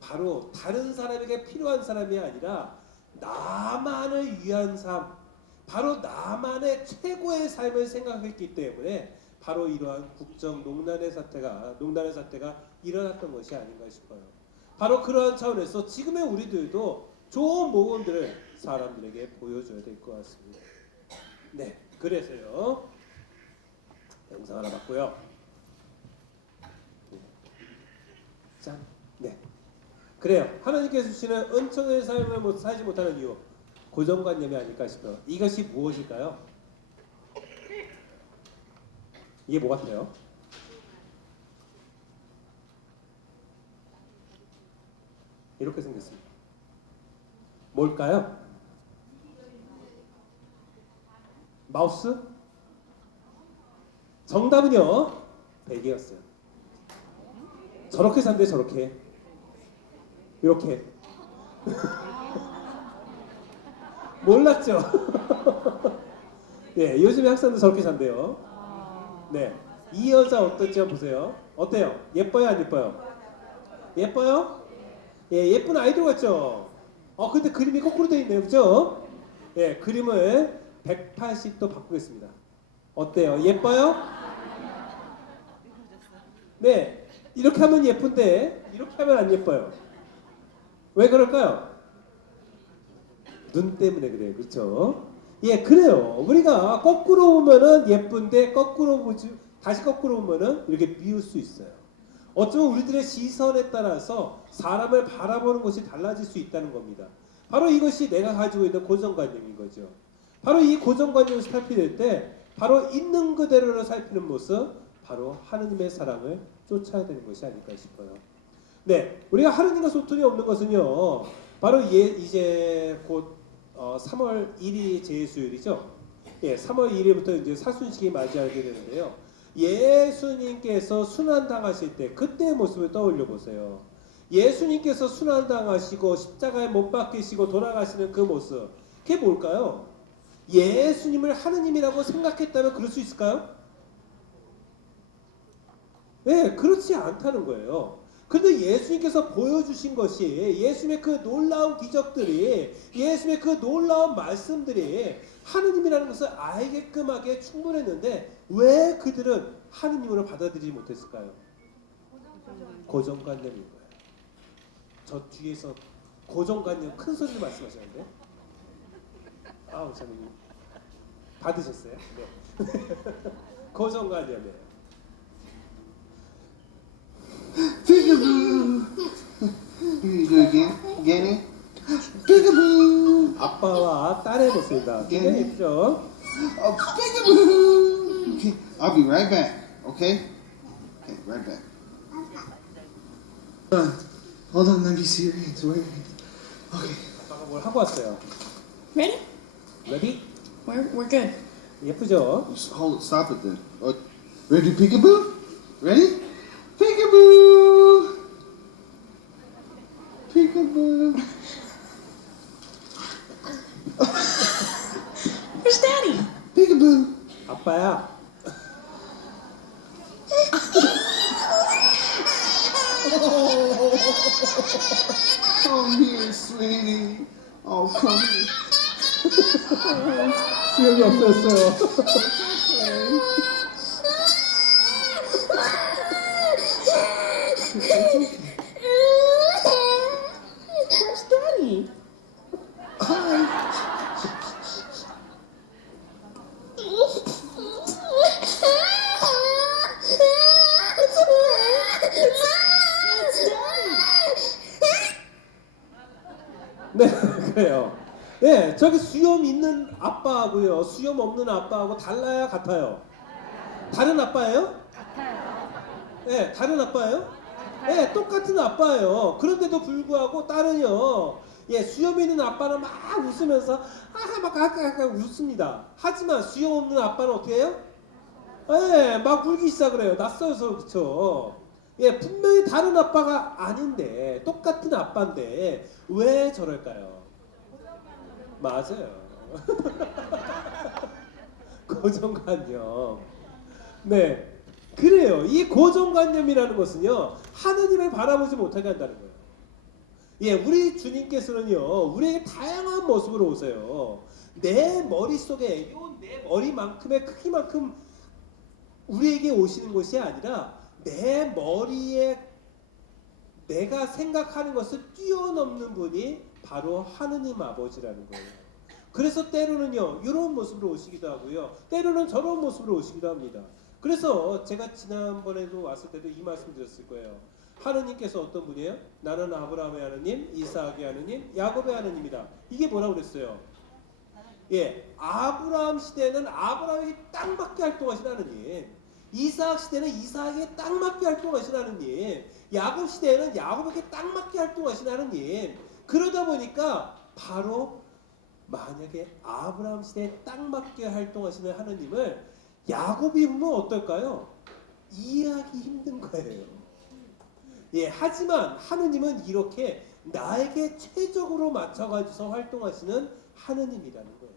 바로 다른 사람에게 필요한 사람이 아니라 나만을 위한 삶, 바로 나만의 최고의 삶을 생각했기 때문에 바로 이러한 국정 농단의 사태가 일어났던 것이 아닌가 싶어요. 바로 그러한 차원에서 지금의 우리들도 좋은 모범들을 사람들에게 보여줘야 될 것 같습니다. 네, 그래서요. 영상 하나 봤고요. 짠. 네. 그래요. 하나님께서 주시는 은총의 삶을 살지 못하는 이유, 고정관념이 아닐까 싶어요. 이것이 무엇일까요? 이게 뭐 같아요? 이렇게 생겼습니다. 뭘까요? 마우스? 정답은요, 베개였어요. 저렇게 산대, 저렇게. 이렇게. 몰랐죠? 네, 요즘에 학생들 저렇게 산대요. 네, 이 여자 어떨지 한번 보세요. 어때요? 예뻐요, 안 예뻐요? 예뻐요? 예, 예쁜 아이돌 같죠? 근데 그림이 거꾸로 되어 있네요, 그죠? 예, 그림을 180도 바꾸겠습니다. 어때요? 예뻐요? 네, 이렇게 하면 예쁜데 이렇게 하면 안 예뻐요. 왜 그럴까요? 눈 때문에 그래요, 그렇죠? 예, 그래요. 우리가 거꾸로 보면은 예쁜데 다시 거꾸로 보면은 이렇게 비울 수 있어요. 어쩌면 우리들의 시선에 따라서 사람을 바라보는 것이 달라질 수 있다는 겁니다. 바로 이것이 내가 가지고 있는 고정관념인 거죠. 바로 이 고정관념을 살필 때 바로 있는 그대로를 살피는 모습, 바로 하느님의 사랑을 쫓아야 되는 것이 아닐까 싶어요. 네, 우리가 하느님과 소통이 없는 것은요, 바로 이제 곧 3월 1일이 제수일이죠. 예, 3월 1일부터 이제 사순식이 맞이하게 되는데요. 예수님께서 순환당하실 때 그때의 모습을 떠올려 보세요. 예수님께서 순환당하시고 십자가에 못 박히시고 돌아가시는 그 모습, 그게 뭘까요? 예수님을 하느님이라고 생각했다면 그럴 수 있을까요? 네, 그렇지 않다는 거예요. 근데 예수님께서 보여주신 것이, 예수님의 그 놀라운 기적들이, 예수님의 그 놀라운 말씀들이 하느님이라는 것을 알게끔 하게 충분했는데 왜 그들은 하느님으로 받아들이지 못했을까요? 고정관념인 거예요. 저 뒤에서 고정관념 큰 소리로 말씀하시는데, 아우 참 받으셨어요? 네. 고정관념이에요. Peekaboo. Do you do it again? Again? Peekaboo. 아빠와 딸의 모습입니다. 굉장히 예쁘죠? Oh, peekaboo. Okay, I'll be right back. Okay? Right back. Hold on, let me see your hands. Where are your hands? Okay. 아빠가 뭘 하고 왔어요? Ready? 레디? We're good. 예쁘죠? Hold it. Stop it then. Ready, peekaboo? Ready? Peekaboo! Peekaboo. Where's Daddy? Peekaboo. 아빠야. Come here, sweetie. Oh, come here. 수염이 없었어요. Where's Daddy? 네, 그래요. 네, 저기 수염 있는 아빠하고요, 수염 없는 아빠하고 달라야 같아요? 다른 아빠예요? 같아요. 네, 다른 아빠예요? 네, 똑같은 아빠예요. 그런데도 불구하고 딸은요, 예, 수염 있는 아빠는 막 웃으면서 막 웃습니다. 하지만 수염 없는 아빠는 어떻게 해요? 예, 막 울기 시작을 해요. 낯설어서 그렇죠. 예, 분명히 다른 아빠가 아닌데 똑같은 아빠인데 왜 저럴까요? 맞아요. 고정관념. 네, 그래요. 이 고정관념이라는 것은요, 하느님을 바라보지 못하게 한다는 거예요. 예, 우리 주님께서는요, 우리에게 다양한 모습으로 오세요. 내 머릿속에, 내 머리만큼의 크기만큼 우리에게 오시는 것이 아니라 내 머리에 내가 생각하는 것을 뛰어넘는 분이 바로 하느님 아버지라는 거예요. 그래서 때로는요, 이런 모습으로 오시기도 하고요, 때로는 저런 모습으로 오시기도 합니다. 그래서 제가 지난번에도 왔을 때도 이 말씀 드렸을 거예요. 하느님께서 어떤 분이에요? 나는 아브라함의 하느님, 이삭의 하느님, 야곱의 하느님이다. 이게 뭐라고 그랬어요? 예, 아브라함 시대에는 아브라함에게 딱 맞게 활동하신 하느님, 이삭 시대는 이삭에게 딱 맞게 활동하신 하느님, 야곱 시대에는 야곱에게 딱 맞게 활동하신 하느님. 그러다 보니까 바로 만약에 아브라함 시대에 딱 맞게 활동하시는 하느님을 야곱이 보면 어떨까요? 이해하기 힘든 거예요. 예, 하지만 하느님은 이렇게 나에게 최적으로 맞춰가지고 활동하시는 하느님이라는 거예요.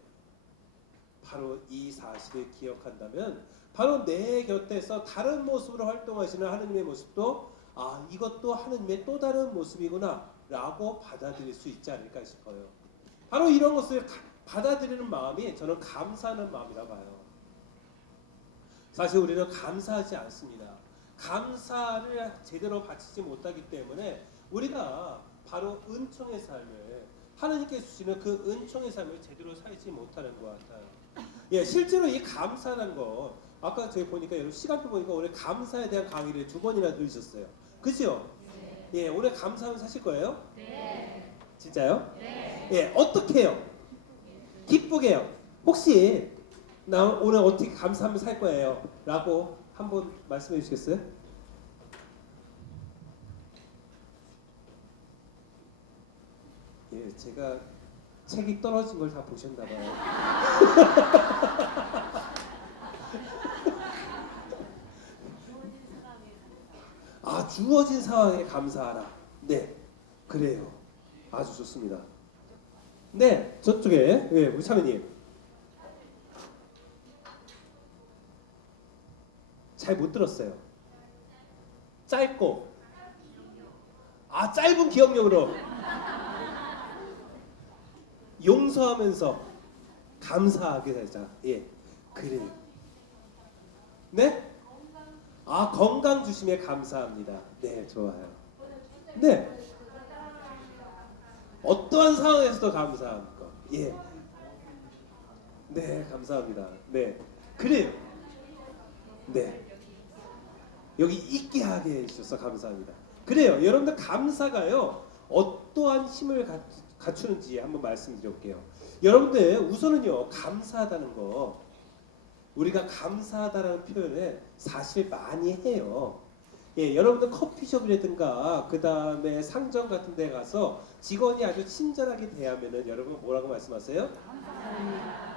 바로 이 사실을 기억한다면 바로 내 곁에서 다른 모습으로 활동하시는 하느님의 모습도 이것도 하느님의 또 다른 모습이구나 라고 받아들일 수 있지 않을까 싶어요. 바로 이런 것을 받아들이는 마음이 저는 감사하는 마음이라 봐요. 사실 우리는 감사하지 않습니다. 감사를 제대로 바치지 못하기 때문에 우리가 바로 은총의 삶을, 하나님께서 주시는 그 은총의 삶을 제대로 살지 못하는 것 같아요. 예, 실제로 이 감사라는 거, 아까 저희 보니까 여러분 시간표 보니까 올해 감사에 대한 강의를 2번이나 들으셨어요. 그죠? 네. 예, 올해 감사하면서 하실 거예요? 네. 진짜요? 네. 예, 어떻게 해요? 기쁘게 해요. 혹시 나 오늘 어떻게 감사하면서 살 거예요? 라고 한번 말씀해 주시겠어요? 예, 제가 책이 떨어진 걸 다 보셨나 봐요. 주어진 상황에 감사하라. 네, 그래요. 아주 좋습니다. 네, 저쪽에 우리 차매님 잘 못 들었어요. 짧고 짧은 기억력으로 용서하면서 감사하게 살자. 예, 그래요. 네? 건강 주심에 감사합니다. 네, 좋아요. 네. 어떠한 상황에서도 감사한 거. 예. 네, 감사합니다. 네, 그래요. 네. 여기 있게 하게 해주셔서 감사합니다. 그래요. 여러분들 감사가요, 어떠한 힘을 갖추는지 한번 말씀드려볼게요. 여러분들 우선은요, 감사하다는 거, 우리가 감사하다라는 표현을 사실 많이 해요. 예, 여러분들 커피숍이라든가 그 다음에 상점 같은 데 가서 직원이 아주 친절하게 대하면은 여러분 뭐라고 말씀하세요?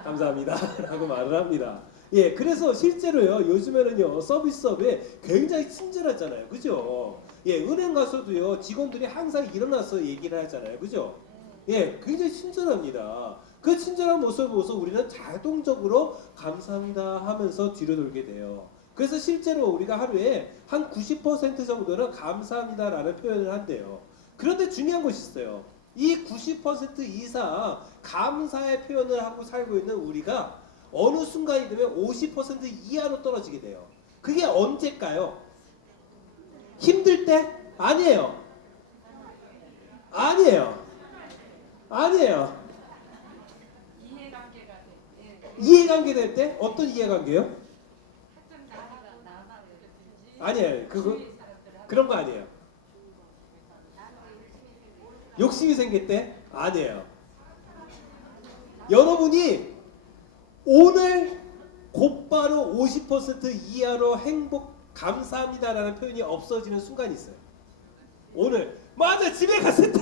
감사합니다 라고 말을 합니다. 예, 그래서 실제로요 요즘에는요 서비스업에 굉장히 친절하잖아요, 그죠? 예, 은행 가서도요 직원들이 항상 일어나서 얘기를 하잖아요, 그죠? 예, 굉장히 친절합니다. 그 친절한 모습을 보고서 우리는 자동적으로 감사합니다 하면서 뒤로 돌게 돼요. 그래서 실제로 우리가 하루에 한 90% 정도는 감사합니다라는 표현을 한대요. 그런데 중요한 것이 있어요. 이 90% 이상 감사의 표현을 하고 살고 있는 우리가 어느 순간이 되면 50% 이하로 떨어지게 돼요. 그게 언제일까요? 힘들 때? 아니에요. 아니에요. 아니에요. 이해관계 될 때? 어떤 이해관계요? 아니에요. 그런 거 아니에요. 욕심이 생길 때? 아니에요. 여러분이 오늘 곧바로 50% 이하로 행복 감사합니다라는 표현이 없어지는 순간이 있어요. 오늘 맞아 집에 갔을 때.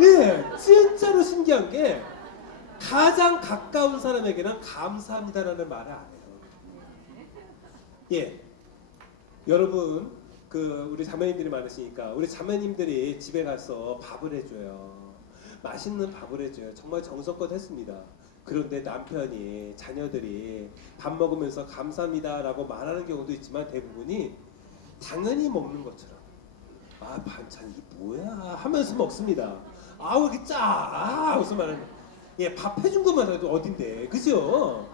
예, 진짜로 신기한 게 가장 가까운 사람에게는 감사합니다라는 말을 안 해요. 예, 여러분 우리 자매님들이 많으시니까 우리 자매님들이 집에 가서 밥을 해줘요. 맛있는 밥을 해줘요. 정말 정성껏 했습니다. 그런데 남편이 자녀들이 밥 먹으면서 감사합니다라고 말하는 경우도 있지만 대부분이 당연히 먹는 것처럼 아 반찬 이게 뭐야 하면서 먹습니다. 아우 이렇게 짜 무슨 말은 예, 밥 해준 것만 해도 어딘데 그죠?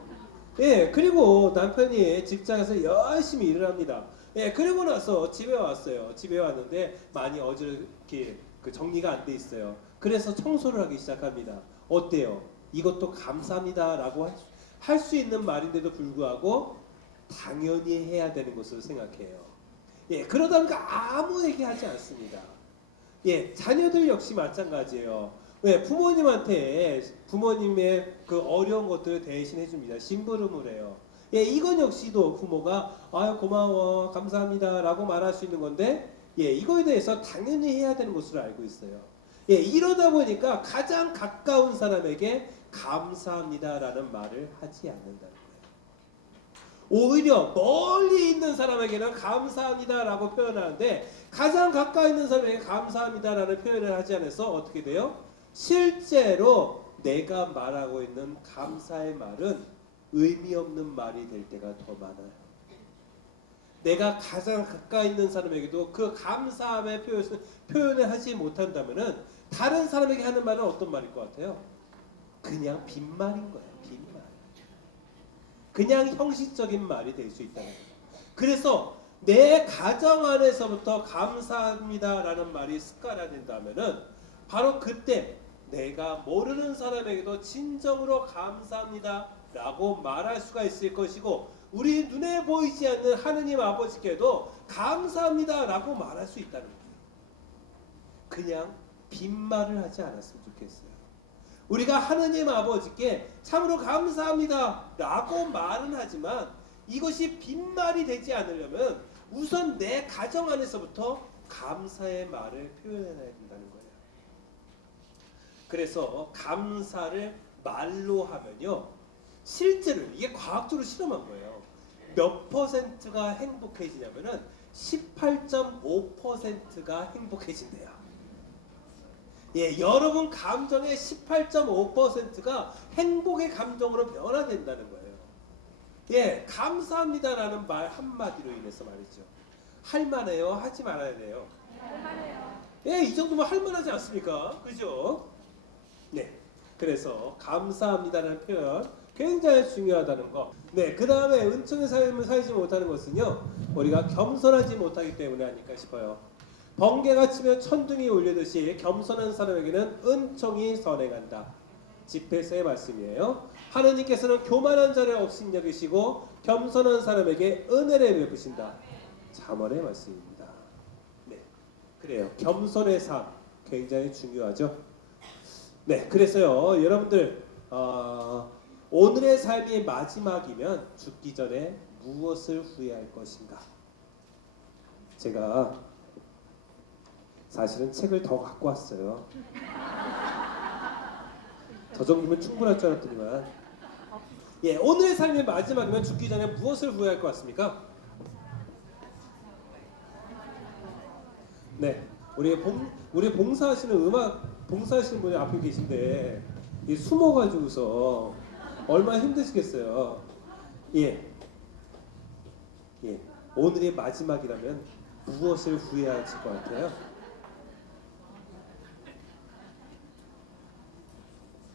예, 그리고 남편이 직장에서 열심히 일을 합니다. 예, 그리고 나서 집에 왔어요. 집에 왔는데 많이 어저께 정리가 안 돼 있어요. 그래서 청소를 하기 시작합니다. 어때요? 이것도 감사합니다라고 할 수 있는 말인데도 불구하고 당연히 해야 되는 것으로 생각해요. 예, 그러다 보니까 아무 얘기하지 않습니다. 예, 자녀들 역시 마찬가지예요. 왜 부모님한테 부모님의 그 어려운 것들을 대신해 줍니다. 심부름을 해요. 예, 이건 역시도 부모가 아유 고마워 감사합니다라고 말할 수 있는 건데 예, 이거에 대해서 당연히 해야 되는 것으로 알고 있어요. 예, 이러다 보니까 가장 가까운 사람에게 감사합니다라는 말을 하지 않는다는 거예요. 오히려 멀리 있는 사람에게는 감사합니다라고 표현하는데 가장 가까이 있는 사람에게 감사합니다라는 표현을 하지 않아서 어떻게 돼요? 실제로 내가 말하고 있는 감사의 말은 의미 없는 말이 될 때가 더 많아요. 내가 가장 가까이 있는 사람에게도 그 감사함의 표현을 하지 못한다면은 다른 사람에게 하는 말은 어떤 말일 것 같아요? 그냥 빈말인 거예요. 빈말. 그냥 형식적인 말이 될 수 있다는 거예요. 그래서 내 가정 안에서부터 감사합니다라는 말이 습관화된다면은 바로 그때 내가 모르는 사람에게도 진정으로 감사합니다라고 말할 수가 있을 것이고 우리 눈에 보이지 않는 하느님 아버지께도 감사합니다라고 말할 수 있다는 거예요. 그냥 빈말을 하지 않았으면 좋겠어요. 우리가 하느님 아버지께 참으로 감사합니다라고 말은 하지만 이것이 빈말이 되지 않으려면 우선 내 가정 안에서부터 감사의 말을 표현해야 된다는 거예요. 그래서 감사를 말로 하면요. 실제로 이게 과학적으로 실험한 거예요. 몇 퍼센트가 행복해지냐면은 18.5%가 행복해진대요. 예, 여러분 감정의 18.5%가 행복의 감정으로 변화된다는 거예요. 예, 감사합니다라는 말 한마디로 인해서 말이죠. 할만해요? 하지 말아야 돼요? 할만해요. 예, 이 정도면 할만하지 않습니까? 그죠? 네, 그래서 감사합니다라는 표현 굉장히 중요하다는 거. 네, 그 다음에 은총의 삶을 살지 못하는 것은요, 우리가 겸손하지 못하기 때문에 아닐까 싶어요. 번개가 치면 천둥이 울리듯이 겸손한 사람에게는 은총이 선행한다. 집회서의 말씀이에요. 하느님께서는 교만한 자를 업신여기시고 겸손한 사람에게 은혜를 베푸신다. 잠언의 말씀입니다. 네, 그래요. 겸손의 삶 굉장히 중요하죠. 네, 그래서요, 여러분들 오늘의 삶이 마지막이면 죽기 전에 무엇을 후회할 것인가? 제가 사실은 책을 더 갖고 왔어요. 저 정도면 충분할 줄 알았더니만. 예, 오늘의 삶이 마지막이면 죽기 전에 무엇을 후회할 것 같습니까? 네, 우리 봉사하시는 음악 봉사하시는 분이 앞에 계신데 이 숨어가지고서 얼마나 힘드시겠어요. 예, 오늘이 마지막이라면 무엇을 후회하실 것 같아요?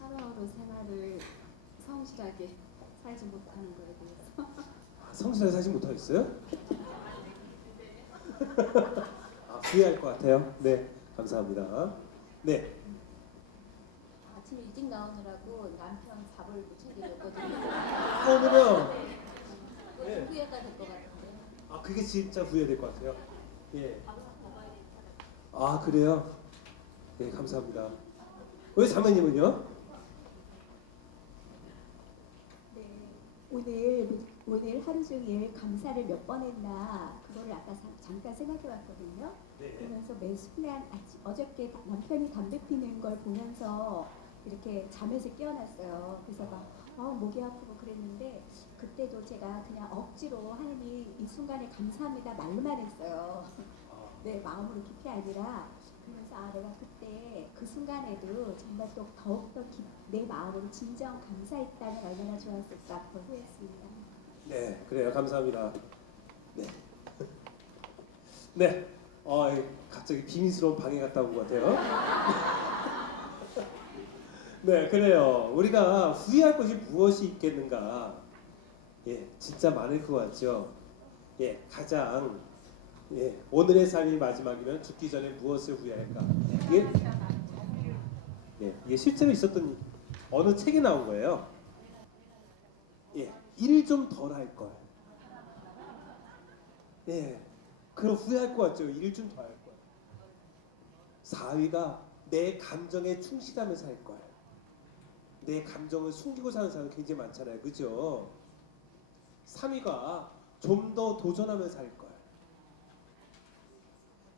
하루하루 생활을 성실하게 살지 못하는 거에 대해서. 성실하게 살지 못하겠어요? 후회할 것 같아요. 네, 감사합니다. 네. 아침에 일찍 나오느라고 남편 밥을 못 챙겨줬거든요. 오늘은 네. 후회가 될 것 같은데. 그게 진짜 후회될 것 같아요. 예. 그래요? 네, 감사합니다. 우리 자매님은요? 네, 오늘 하루 종일 감사를 몇 번 했나 그거를 아까 잠깐 생각해봤거든요. 네. 그러면서 매 순간 어저께 남편이 담배 피는 걸 보면서 이렇게 잠에서 깨어났어요. 그래서 막 목이 아프고 그랬는데 그때도 제가 그냥 억지로 하나님 이 순간에 감사합니다 말로만 했어요. 네, 마음으로 깊이 아니라. 그래서 내가 그때 그 순간에도 정말 또 더욱더 내 마음으로 진정 감사했다면 얼마나 좋았을까 그걸 후회했습니다. 네, 그래요. 감사합니다. 네. 네. 갑자기 비밀스러운 방에 갔다 온 것 같아요. 네, 그래요. 우리가 후회할 것이 무엇이 있겠는가? 예, 진짜 많을 것 같죠. 예, 가장 오늘의 삶이 마지막이면 죽기 전에 무엇을 후회할까? 이게 실제로 있었던 어느 책에 나온 거예요. 예, 일 좀 덜 할 걸. 예, 그럼 후회할 것 같죠. 일 좀 더 할 걸. 4위가 내 감정에 충실하면서 할 걸. 내 감정을 숨기고 사는 사람 굉장히 많잖아요, 그죠? 3위가 좀 더 도전하면서 할 걸.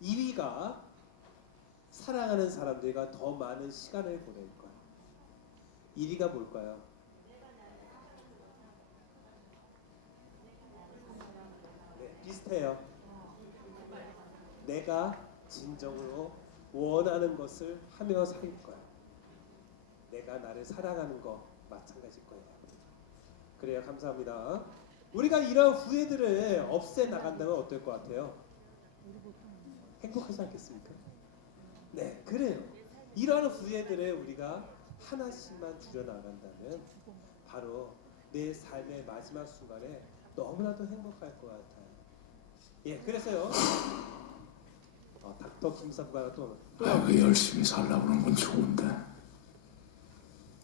2위가 사랑하는 사람들과 더 많은 시간을 보낼 걸. 1위가 뭘까요? 네, 비슷해요. 내가 진정으로 원하는 것을 하며 살 거야. 내가 나를 사랑하는 거 마찬가지일 거예요. 그래요, 감사합니다. 우리가 이런 후회들을 없애 나간다면 어떨 것 같아요? 행복하지 않겠습니까? 네, 그래요. 이러한 후회들을 우리가 하나씩만 줄여나간다면 바로 내 삶의 마지막 순간에 너무나도 행복할 것 같아요. 예, 그래서요. 닥터 김사부가 또 열심히 살라고 하는 건 좋은데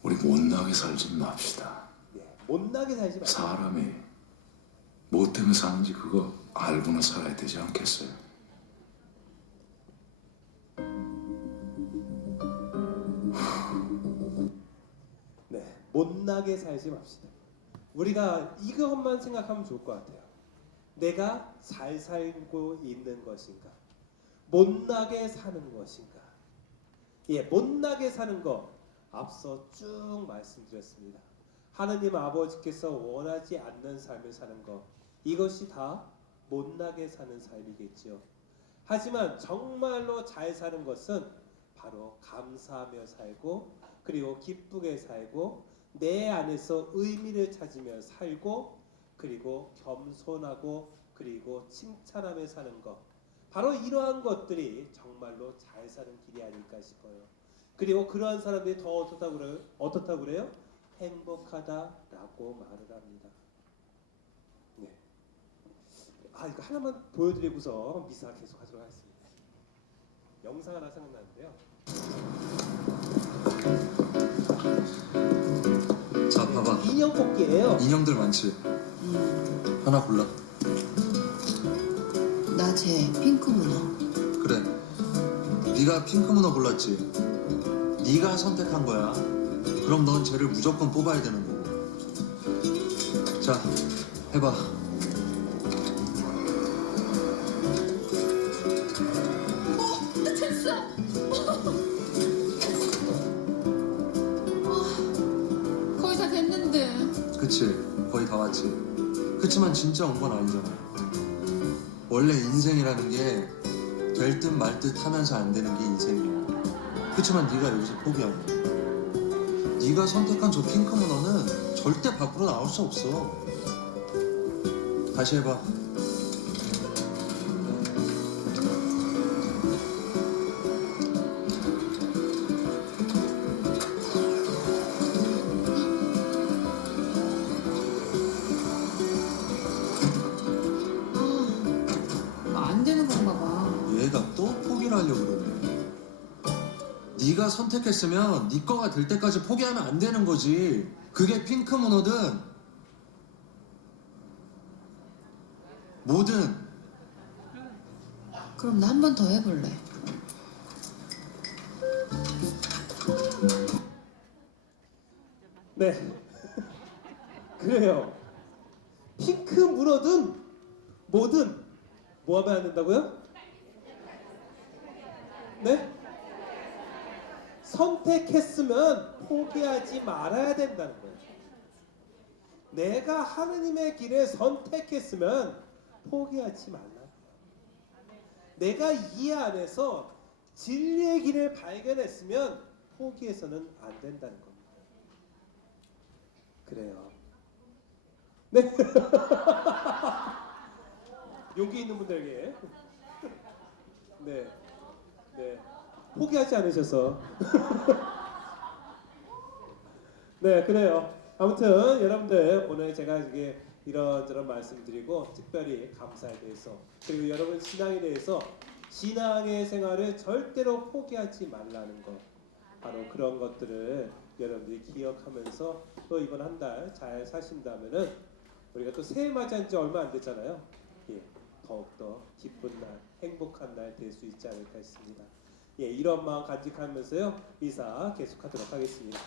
우리 못나게 살지 맙시다. 네, 못나게 살지 맙시다. 사람이 뭐 때문에 사는지 그거 알고나 살아야 되지 않겠어요? 네, 못나게 살지 맙시다. 우리가 이것만 생각하면 좋을 것 같아요. 내가 잘 살고 있는 것인가? 못나게 사는 것인가? 예, 못나게 사는 거 앞서 쭉 말씀드렸습니다. 하느님 아버지께서 원하지 않는 삶을 사는 것, 이것이 다 못나게 사는 삶이겠죠. 하지만 정말로 잘 사는 것은 바로 감사하며 살고, 그리고 기쁘게 살고, 내 안에서 의미를 찾으며 살고, 그리고 겸손하고, 그리고 칭찬하며 사는 것, 바로 이러한 것들이 정말로 잘 사는 길이 아닐까 싶어요. 그리고 그러한 사람들이 더 어떻다고 그래요? 행복하다라고 말을 합니다. 네. 이거 하나만 보여드리고서 미사 계속 하도록 하겠습니다. 영상 하나 생각나는데요. 자, 봐봐. 인형 뽑기예요. 인형들 많지? 하나 골라. 나 쟤 핑크 문어. 그래. 네가 핑크 문어 골랐지? 네가 선택한 거야. 그럼 넌 쟤를 무조건 뽑아야 되는 거고. 자, 해봐. 됐어. 거의 다 됐는데. 그치, 거의 다 왔지. 그치만 진짜 온 건 아니잖아. 원래 인생이라는 게 될 듯 말 듯 하면서 안 되는 게 인생이야. 그치만 네가 여기서 포기하면 네가 선택한 저 핑크 문어는 절대 밖으로 나올 수 없어. 다시 해봐. 안 되는 건가 봐. 얘가 또 포기를 하려고 그러네. 네가 선택했으면 네 거가 될 때까지 포기하면 안 되는 거지. 그게 핑크 문어든 뭐든. 그럼 나 한 번 더 해볼래. 네. 그래요. 핑크 문어든 뭐든 뭐 하면 안 된다고요? 네? 선택했으면 포기하지 말아야 된다는 거예요. 내가 하느님의 길을 선택했으면 포기하지 말라. 내가 이 안에서 진리의 길을 발견했으면 포기해서는 안 된다는 겁니다. 그래요. 네. 용기 있는 분들에게. 네. 네. 포기하지 않으셔서. 네, 그래요. 아무튼 여러분들 오늘 제가 이게 이런저런 말씀드리고 특별히 감사에 대해서 그리고 여러분 신앙에 대해서 신앙의 생활을 절대로 포기하지 말라는 것 바로 그런 것들을 여러분들이 기억하면서 또 이번 한 달 잘 사신다면은 우리가 또 새해 맞이한 지 얼마 안 됐잖아요. 예, 더욱더 기쁜 날, 행복한 날 될 수 있지 않을까 싶습니다. 예, 이런 마음 간직하면서요 인사 계속하도록 하겠습니다.